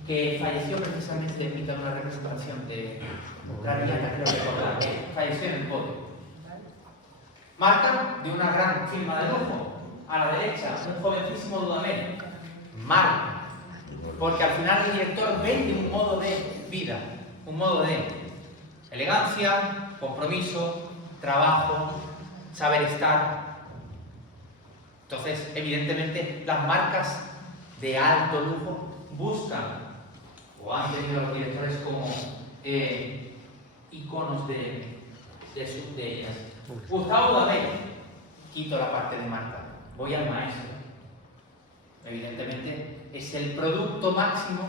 que falleció precisamente en mitad de una representación de Gariana, creo recordar, falleció en el podio. Marca de una gran firma de lujo. A la derecha, un jovencísimo Dudamel. Marca. Porque al final el director vende un modo de vida, un modo de elegancia, compromiso, trabajo, saber estar. Entonces, evidentemente, las marcas de alto lujo buscan, o han tenido a los directores como iconos de ellas. Gustavo Dudamel, quito la parte de marca, voy al maestro. Evidentemente, es el producto máximo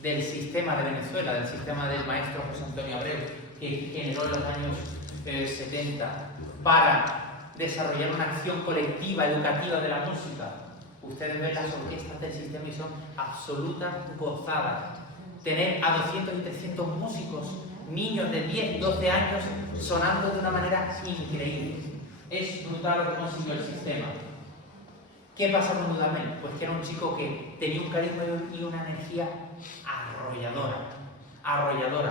del sistema de Venezuela, del sistema del maestro José Antonio Abreu, que generó en los años 70 para desarrollar una acción colectiva, educativa de la música. Ustedes ven las orquestas del sistema y son absolutas gozadas. Tener a 200 y 300 músicos, niños de 10, 12 años, sonando de una manera increíble. Es brutal lo que consiguió el sistema. ¿Qué pasa con Dudamel? Pues que era un chico que tenía un carisma y una energía arrolladora.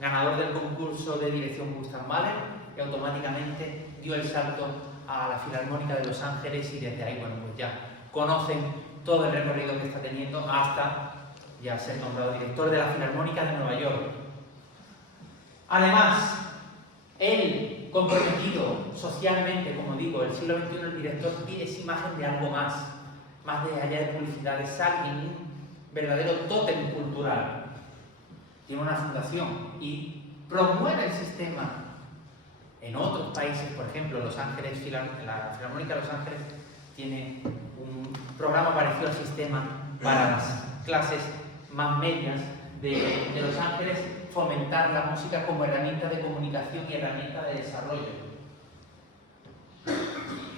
Ganador del concurso de dirección Gustav Mahler y automáticamente dio el salto a la Filarmónica de Los Ángeles y desde ahí, bueno, pues ya conocen todo el recorrido que está teniendo hasta ya ser nombrado director de la Filarmónica de Nueva York. Además, él, comprometido socialmente, como digo, el siglo XXI, el director pide esa imagen de algo más de allá de publicidad, es alguien, un verdadero tótem cultural. Tiene una fundación y promueve el sistema. En otros países, por ejemplo, Los Ángeles, la Filarmónica de Los Ángeles tiene un programa parecido al sistema para las clases más medias de Los Ángeles, fomentar la música como herramienta de comunicación y herramienta de desarrollo.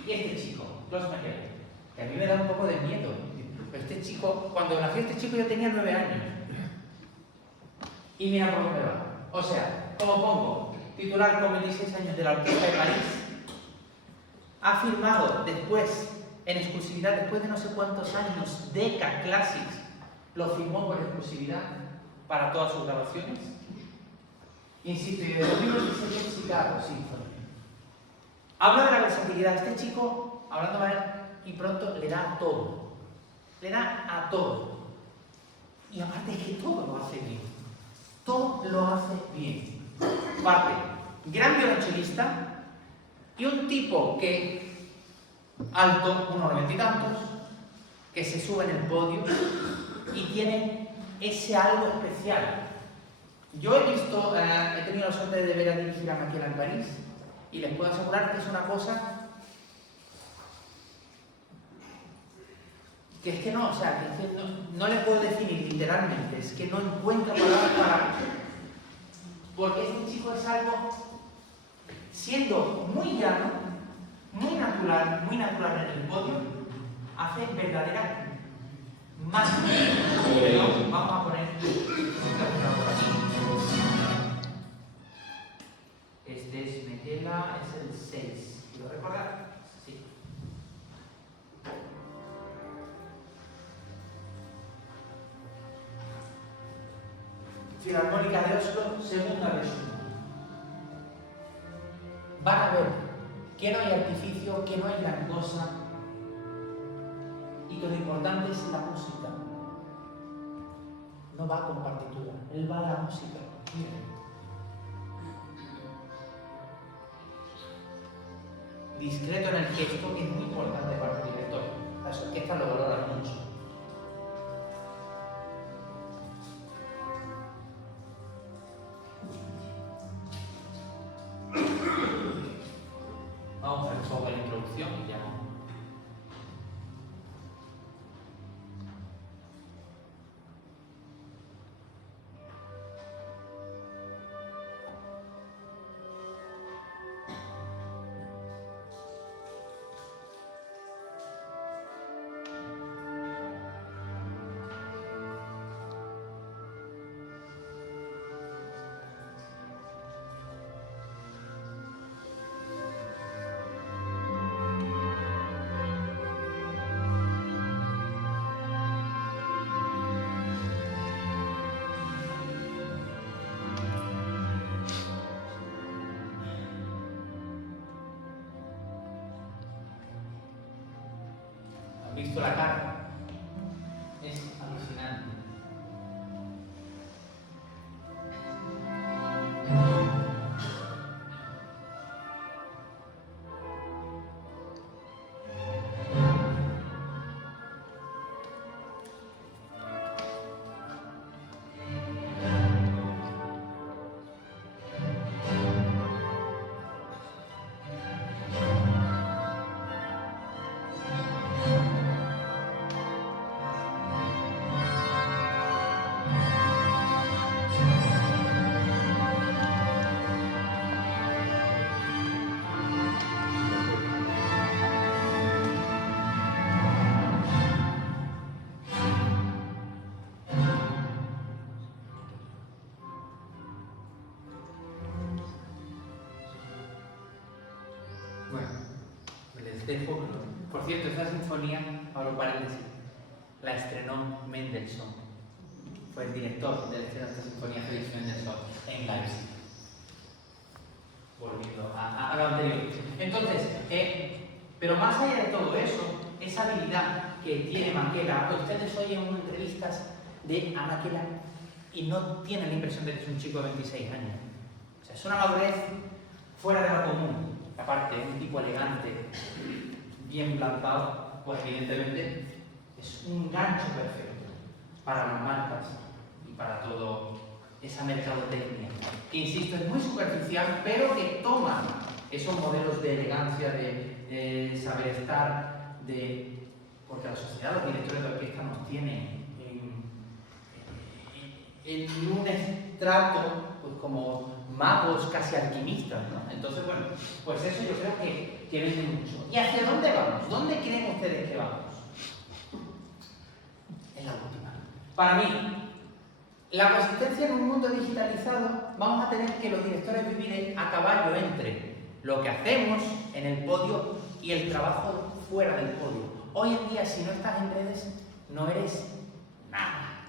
Y este chico, Klaus Mayer, que a mí me da un poco de miedo. Pero este chico, cuando nació este chico yo tenía 9 años. Y mira por dónde va. O sea, como pongo, titular con 26 años de la Orquesta de París, ha firmado después, en exclusividad, después de no sé cuántos años, Decca Classics, lo firmó por exclusividad para todas sus grabaciones. Insisto, y de 2017 Chicago Symphony. Habla de la versatilidad. Este chico, hablando mal y pronto, le da a todo. Le da a todo. Y aparte es que todo lo hace bien. Todo lo hace bien. Aparte, gran violonchelista y un tipo que, alto, 1,90 y tantos, que se sube en el podio y tiene ese algo especial. Yo he tenido la suerte de ver a dirigir a Maquiel en París y les puedo asegurar que es una cosa que es que no, o sea, que no le puedo definir literalmente, es que no encuentro palabras para... Porque este chico es algo, siendo muy llano, muy natural en el podio, hace verdadera magia. Vamos a poner por aquí. Este es Metela, es el 6. ¿Lo recordar? Sí. Filarmónica de Oslo, segunda versión. que no hay artificio, que no hay gran cosa y que lo importante es la música. No va con partitura, él va a la música. Discreto en el gesto, que es muy importante para el director. Las orquestas lo valoran mucho. Vamos a ver un poco la introducción y ya. Visto la cara, es alucinante. Bueno, les dejo. Por cierto, esta sinfonía, abro paréntesis, la estrenó Mendelssohn. Fue el director de la escena de esta sinfonía, Felix Mendelssohn, en Leipzig. Volviendo a lo anterior. Entonces, pero más allá de todo eso, esa habilidad que tiene Makela, ustedes oyen unas entrevistas a Makela y no tienen la impresión de que es un chico de 26 años. O sea, es una madurez fuera de lo común. Aparte, un tipo elegante, bien plantado, pues evidentemente es un gancho perfecto para las marcas y para todo esa mercadotecnia, que insisto, es muy superficial, pero que toma esos modelos de elegancia, de saber estar, porque la sociedad, los directores de orquesta nos tienen en un estrato pues como magos casi alquimistas, ¿no? Entonces, bueno, pues eso yo creo que vende mucho. ¿Y hacia dónde vamos? ¿Dónde creen ustedes que vamos? Es la última. Para mí, la consistencia en un mundo digitalizado, vamos a tener que los directores vivir a caballo entre lo que hacemos en el podio y el trabajo fuera del podio. Hoy en día, si no estás en redes, no eres nada.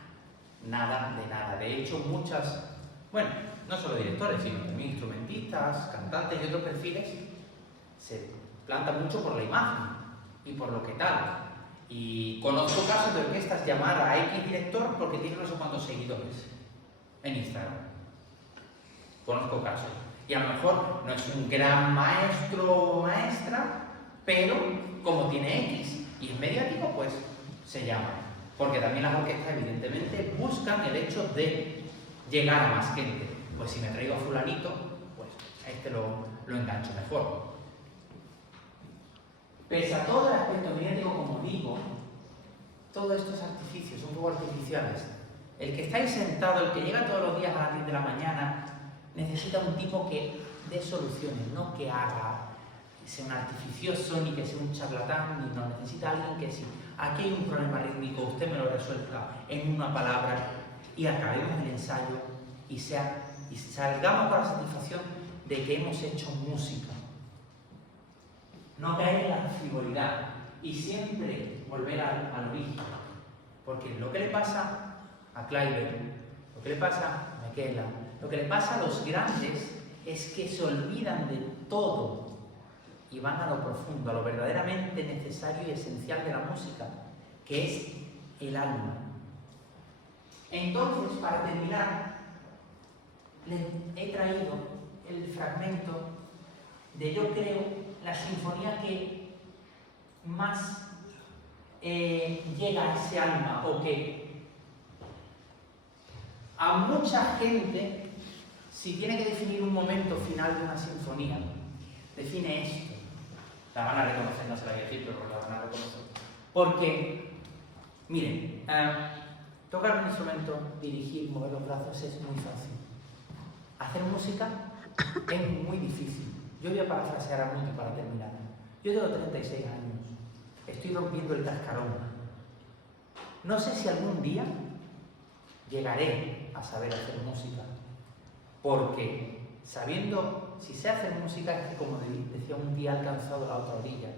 Nada de nada. De hecho, muchas, bueno, no solo directores, sino también instrumentistas, cantantes y otros perfiles, se plantan mucho por la imagen y por lo que tal. Y conozco casos de orquestas llamar a X director porque tiene no sé cuántos seguidores en Instagram. Conozco casos. Y a lo mejor no es un gran maestro o maestra, pero como tiene X y es mediático, pues se llama. Porque también las orquestas evidentemente buscan el hecho de llegar a más gente. Pues si me traigo a fulanito, pues a este lo engancho mejor. Pese a todo el aspecto mediático, como digo, todo esto es artificio, son fuegos artificiales. El que está ahí sentado, el que llega todos los días a las 10 de la mañana, necesita un tipo que dé soluciones, no que haga, que sea un artificioso, ni que sea un charlatán, ni no. Necesita alguien que si aquí hay un problema rítmico, usted me lo resuelva en una palabra y acabemos el ensayo y salgamos con la satisfacción de que hemos hecho música. No caer en la frivolidad y siempre volver al origen. Porque lo que le pasa a Kleiber, lo que le pasa a Makela, lo que le pasa a los grandes es que se olvidan de todo y van a lo profundo, a lo verdaderamente necesario y esencial de la música, que es el alma. Entonces, para terminar, les he traído el fragmento de, yo creo, la sinfonía que más llega a ese alma, o que a mucha gente, si tiene que definir un momento final de una sinfonía, define esto. La van a reconocer, no se la voy a decir, pero la van a reconocer. Porque, miren, tocar un instrumento, dirigir, mover los brazos es muy fácil. Hacer música es muy difícil. Yo voy a parafrasear a Muti para terminar. Yo tengo 36 años. Estoy rompiendo el cascarón. No sé si algún día llegaré a saber hacer música. Porque sabiendo, si sé hacer música, es que, como decía, un día he alcanzado la otra orilla.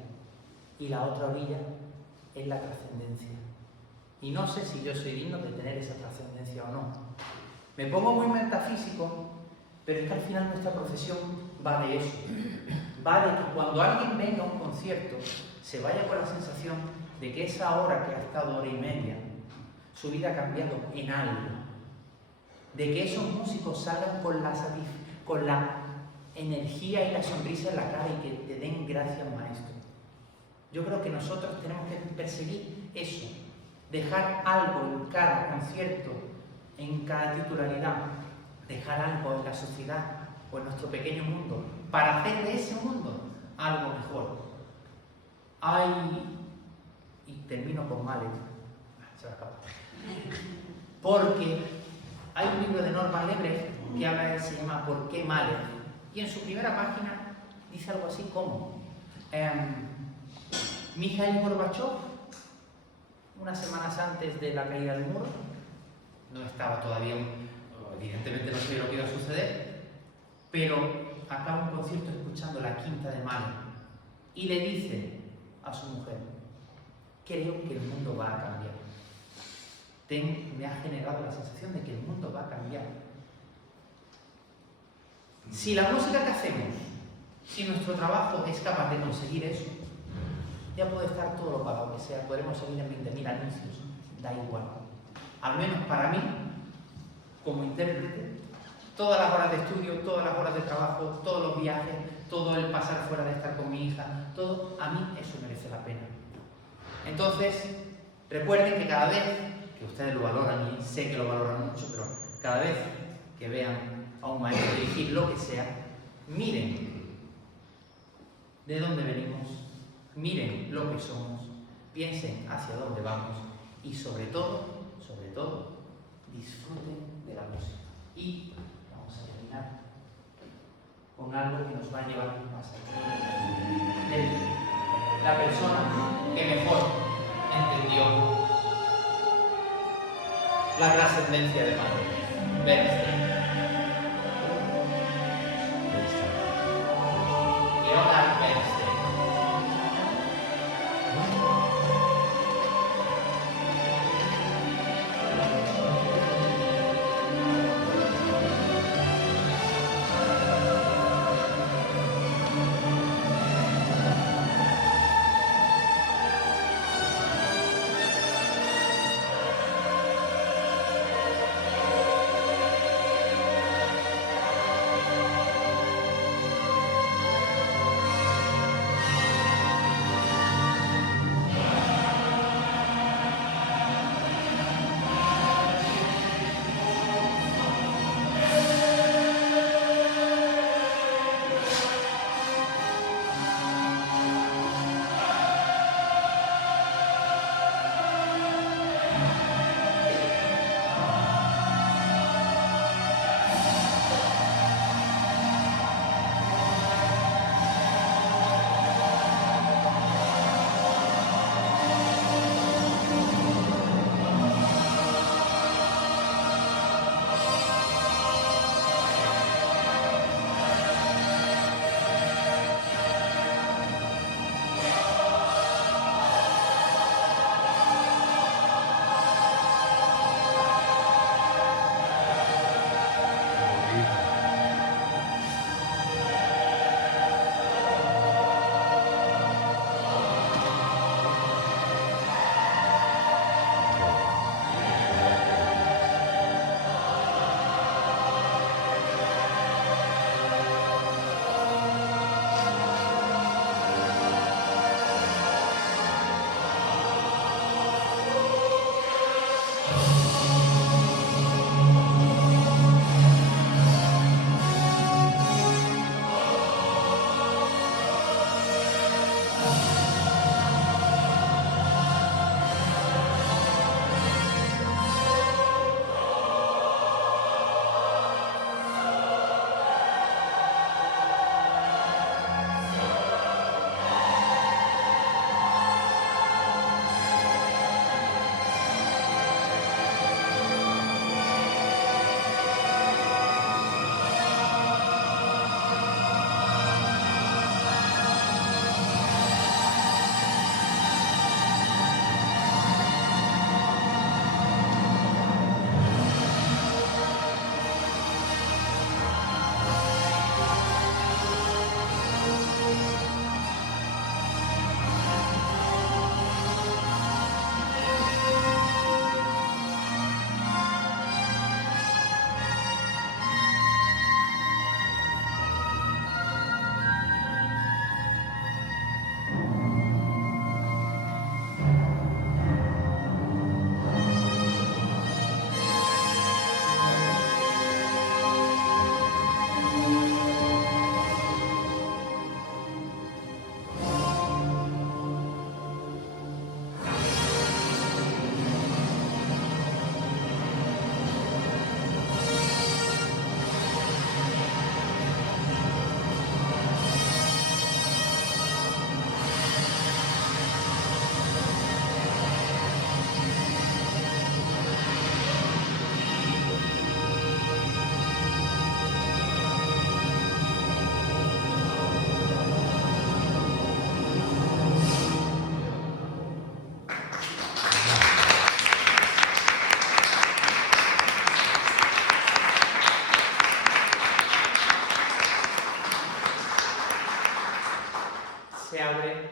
Y la otra orilla es la trascendencia. Y no sé si yo soy digno de tener esa trascendencia o no. Me pongo muy metafísico, pero es que al final nuestra profesión va de eso. Va de que cuando alguien venga a un concierto, se vaya con la sensación de que esa hora que ha estado hora y media, su vida ha cambiado en algo. De que esos músicos salgan con la energía y la sonrisa en la cara y que te den gracias, maestro. Yo creo que nosotros tenemos que perseguir eso. Dejar algo en cada concierto, en cada titularidad, dejar algo en la sociedad o en nuestro pequeño mundo, para hacer de ese mundo algo mejor. Y termino con Mahler, se va a acabar, porque hay un libro de Norman Lebrecht que habla, se llama ¿Por qué Mahler? Y en su primera página dice algo así como Mikhail Gorbachev, unas semanas antes de la caída del muro, no estaba todavía, evidentemente no sabía lo que iba a suceder, pero acaba un concierto escuchando la quinta de Mahler y le dice a su mujer: creo que el mundo va a cambiar. Me ha generado la sensación de que el mundo va a cambiar. Si la música que hacemos, si nuestro trabajo es capaz de conseguir eso, ya puede estar todo lo pagado que sea, podremos salir en 20.000 anuncios, da igual. Al menos para mí, como intérprete, todas las horas de estudio, todas las horas de trabajo, todos los viajes, todo el pasar fuera de estar con mi hija, todo, a mí eso merece la pena. Entonces, recuerden que cada vez que ustedes lo valoran, y sé que lo valoran mucho, pero cada vez que vean a un maestro dirigir lo que sea, miren de dónde venimos, miren lo que somos, piensen hacia dónde vamos y sobre todo, disfruten de la música. Y vamos a terminar con algo que nos va a llevar más allá. La persona que mejor entendió la trascendencia de Mahler, Bernstein. Leonard Bernstein.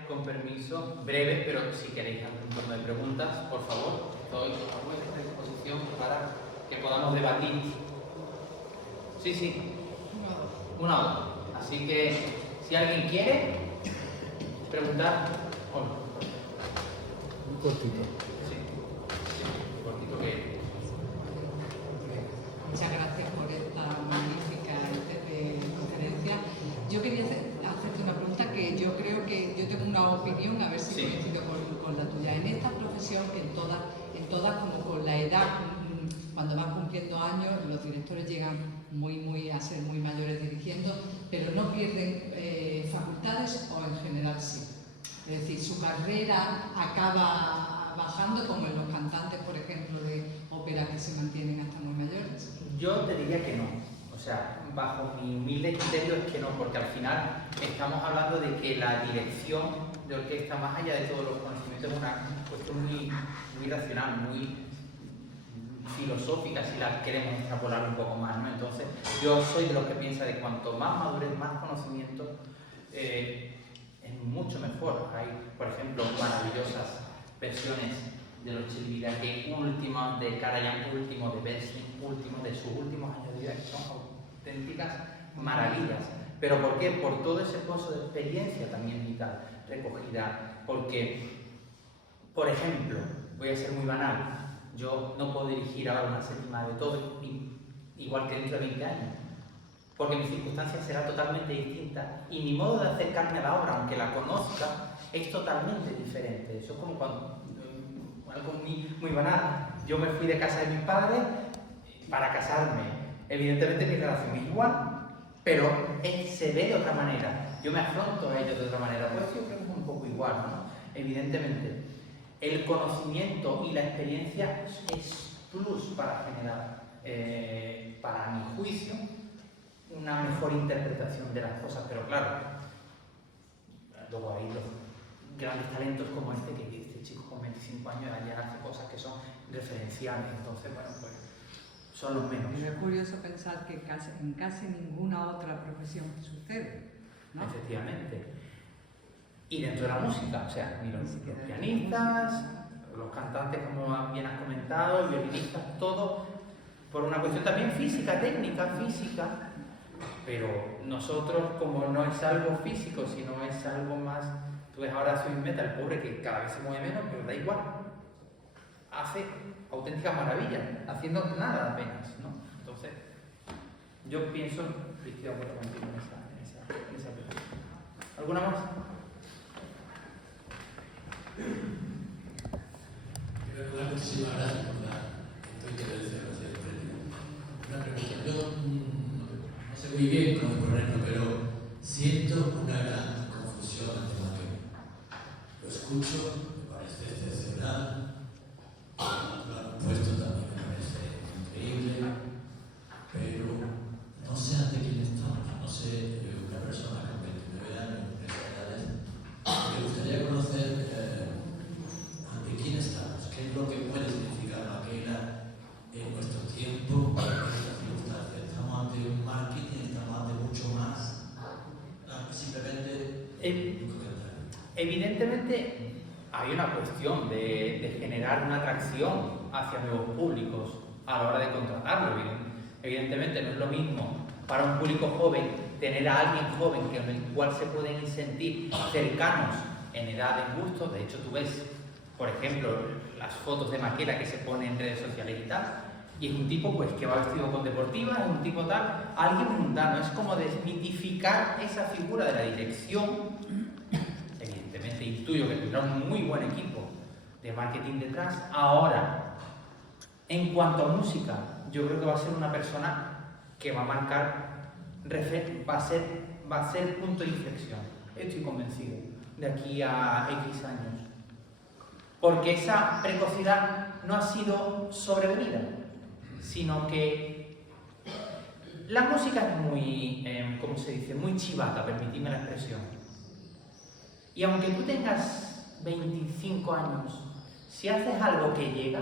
con permiso, breve, pero si queréis algún turno de preguntas, por favor, estoy a vuestra disposición para que podamos debatir. Sí, sí. Una o dos. Así que, si alguien quiere preguntar, Un cortito. sí, cortito que... Muchas gracias por esta magnífica conferencia. Yo quería hacerte una pregunta que yo creo que yo tengo una opinión, a ver si Sí. coincido con la tuya. En esta profesión, en todas como con la edad, cuando van cumpliendo años, los directores llegan a ser muy mayores dirigiendo, pero no pierden facultades o en general sí. Es decir, su carrera acaba bajando, como en los cantantes, por ejemplo, de ópera que se mantienen hasta muy mayores. Yo te diría que no. O sea, bajo mi humilde criterio es que no, porque al final estamos hablando de que la dirección de orquesta, más allá de todos los conocimientos, es una cuestión muy racional, muy filosófica, si la queremos extrapolar un poco más, ¿no? Entonces, yo soy de los que piensa de cuanto más madurez, más conocimiento, es mucho mejor. Hay, por ejemplo, maravillosas versiones de los Chilviraki últimos, de Karajan último, de Bernstein último, de sus últimos años de vida, que son auténticas maravillas. ¿Pero por qué? Por todo ese pozo de experiencia también vital, recogida. Porque, por ejemplo, voy a ser muy banal, yo no puedo dirigir ahora una séptima de todo, igual que dentro de 20 años, porque mi circunstancia será totalmente distinta y mi modo de acercarme a la obra, aunque la conozca, es totalmente diferente. Eso es como cuando, algo muy banal, yo me fui de casa de mis padres para casarme. Evidentemente mi relación es igual, pero él se ve de otra manera, yo me afronto a ellos de otra manera. Pues yo creo que es un poco igual, ¿no? Evidentemente, el conocimiento y la experiencia es plus para generar, para mi juicio, una mejor interpretación de las cosas, pero claro, luego hay los grandes talentos como este, que este chico con 25 años ya hace cosas que son referenciales, entonces, bueno, pues son los menos. Pero es curioso pensar que en casi ninguna otra profesión sucede, ¿no? Efectivamente. Y dentro de la música, o sea, ni los pianistas, los cantantes, como bien has comentado, violinistas, todo, por una cuestión también física, técnica, física, pero nosotros, como no es algo físico, sino es algo más, tú ves ahora Swing Metal, el pobre que cada vez se mueve menos, pero da igual, hace auténticas maravillas, haciendo nada apenas, ¿no? Entonces, yo pienso, estoy de acuerdo contigo en esa pregunta. ¿Alguna más? Muchísimas gracias por la intervención. Una pregunta. Yo no sé muy bien cómo ponerlo, pero siento una gran confusión ante la que lo escucho, me parece excepcional, lo han puesto también me parece increíble, pero no sé ante quién estamos, no sé, una persona con 29 años, 30 edades, me gustaría conocer ante quién estamos, qué es lo que puede significar Maquena en nuestro tiempo, en nuestras circunstancias. Estamos ante un marketing, estamos ante mucho más, simplemente un comentario. Evidentemente hay una cuestión de generar una atracción hacia nuevos públicos a la hora de contratarlo. Evidentemente no es lo mismo para un público joven tener a alguien joven con el cual se pueden sentir cercanos en edad, en gustos. De hecho, tú ves, por ejemplo, las fotos de Maquena que se ponen en redes sociales y tal, y es un tipo pues que va vestido con deportiva, es un tipo tal, alguien mundano. Es como desmitificar esa figura de la dirección. Evidentemente intuyo que tendrá un muy buen equipo de marketing detrás. Ahora, en cuanto a música, yo creo que va a ser una persona que va a marcar, va a ser punto de inflexión. Estoy convencido, de aquí a X años. Porque esa precocidad no ha sido sobrevenida, sino que la música es muy, ¿cómo se dice? Muy chivata, permitidme la expresión. Y aunque tú tengas 25 años, si haces algo que llega,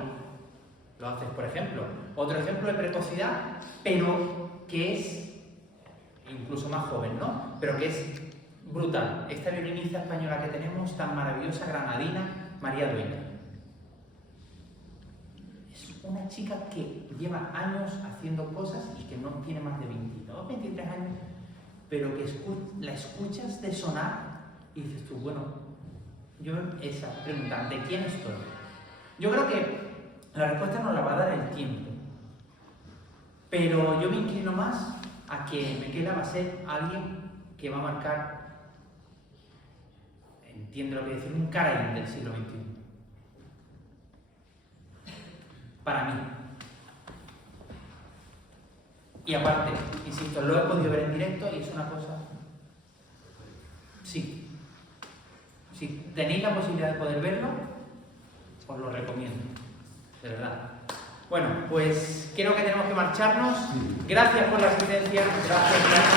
lo haces. Por ejemplo, otro ejemplo de precocidad, pero que es incluso más joven, ¿no? Pero que es brutal. Esta violinista española que tenemos, tan maravillosa, granadina, María Dueña. Es una chica que lleva años haciendo cosas y que no tiene más de 22, 23 años, pero que la escuchas de sonar y dices tú, bueno, esa pregunta, ¿de quién estoy? Yo creo que la respuesta nos la va a dar el tiempo, pero yo me inclino más a que Miquela va a ser alguien que va a marcar, entiendo lo que decir, un Karajan del siglo XXI. Para mí. Y aparte, insisto, lo he podido ver en directo y es una cosa... Sí. Si tenéis la posibilidad de poder verlo, os lo recomiendo. De verdad. Bueno, pues creo que tenemos que marcharnos. Gracias por la asistencia. Gracias.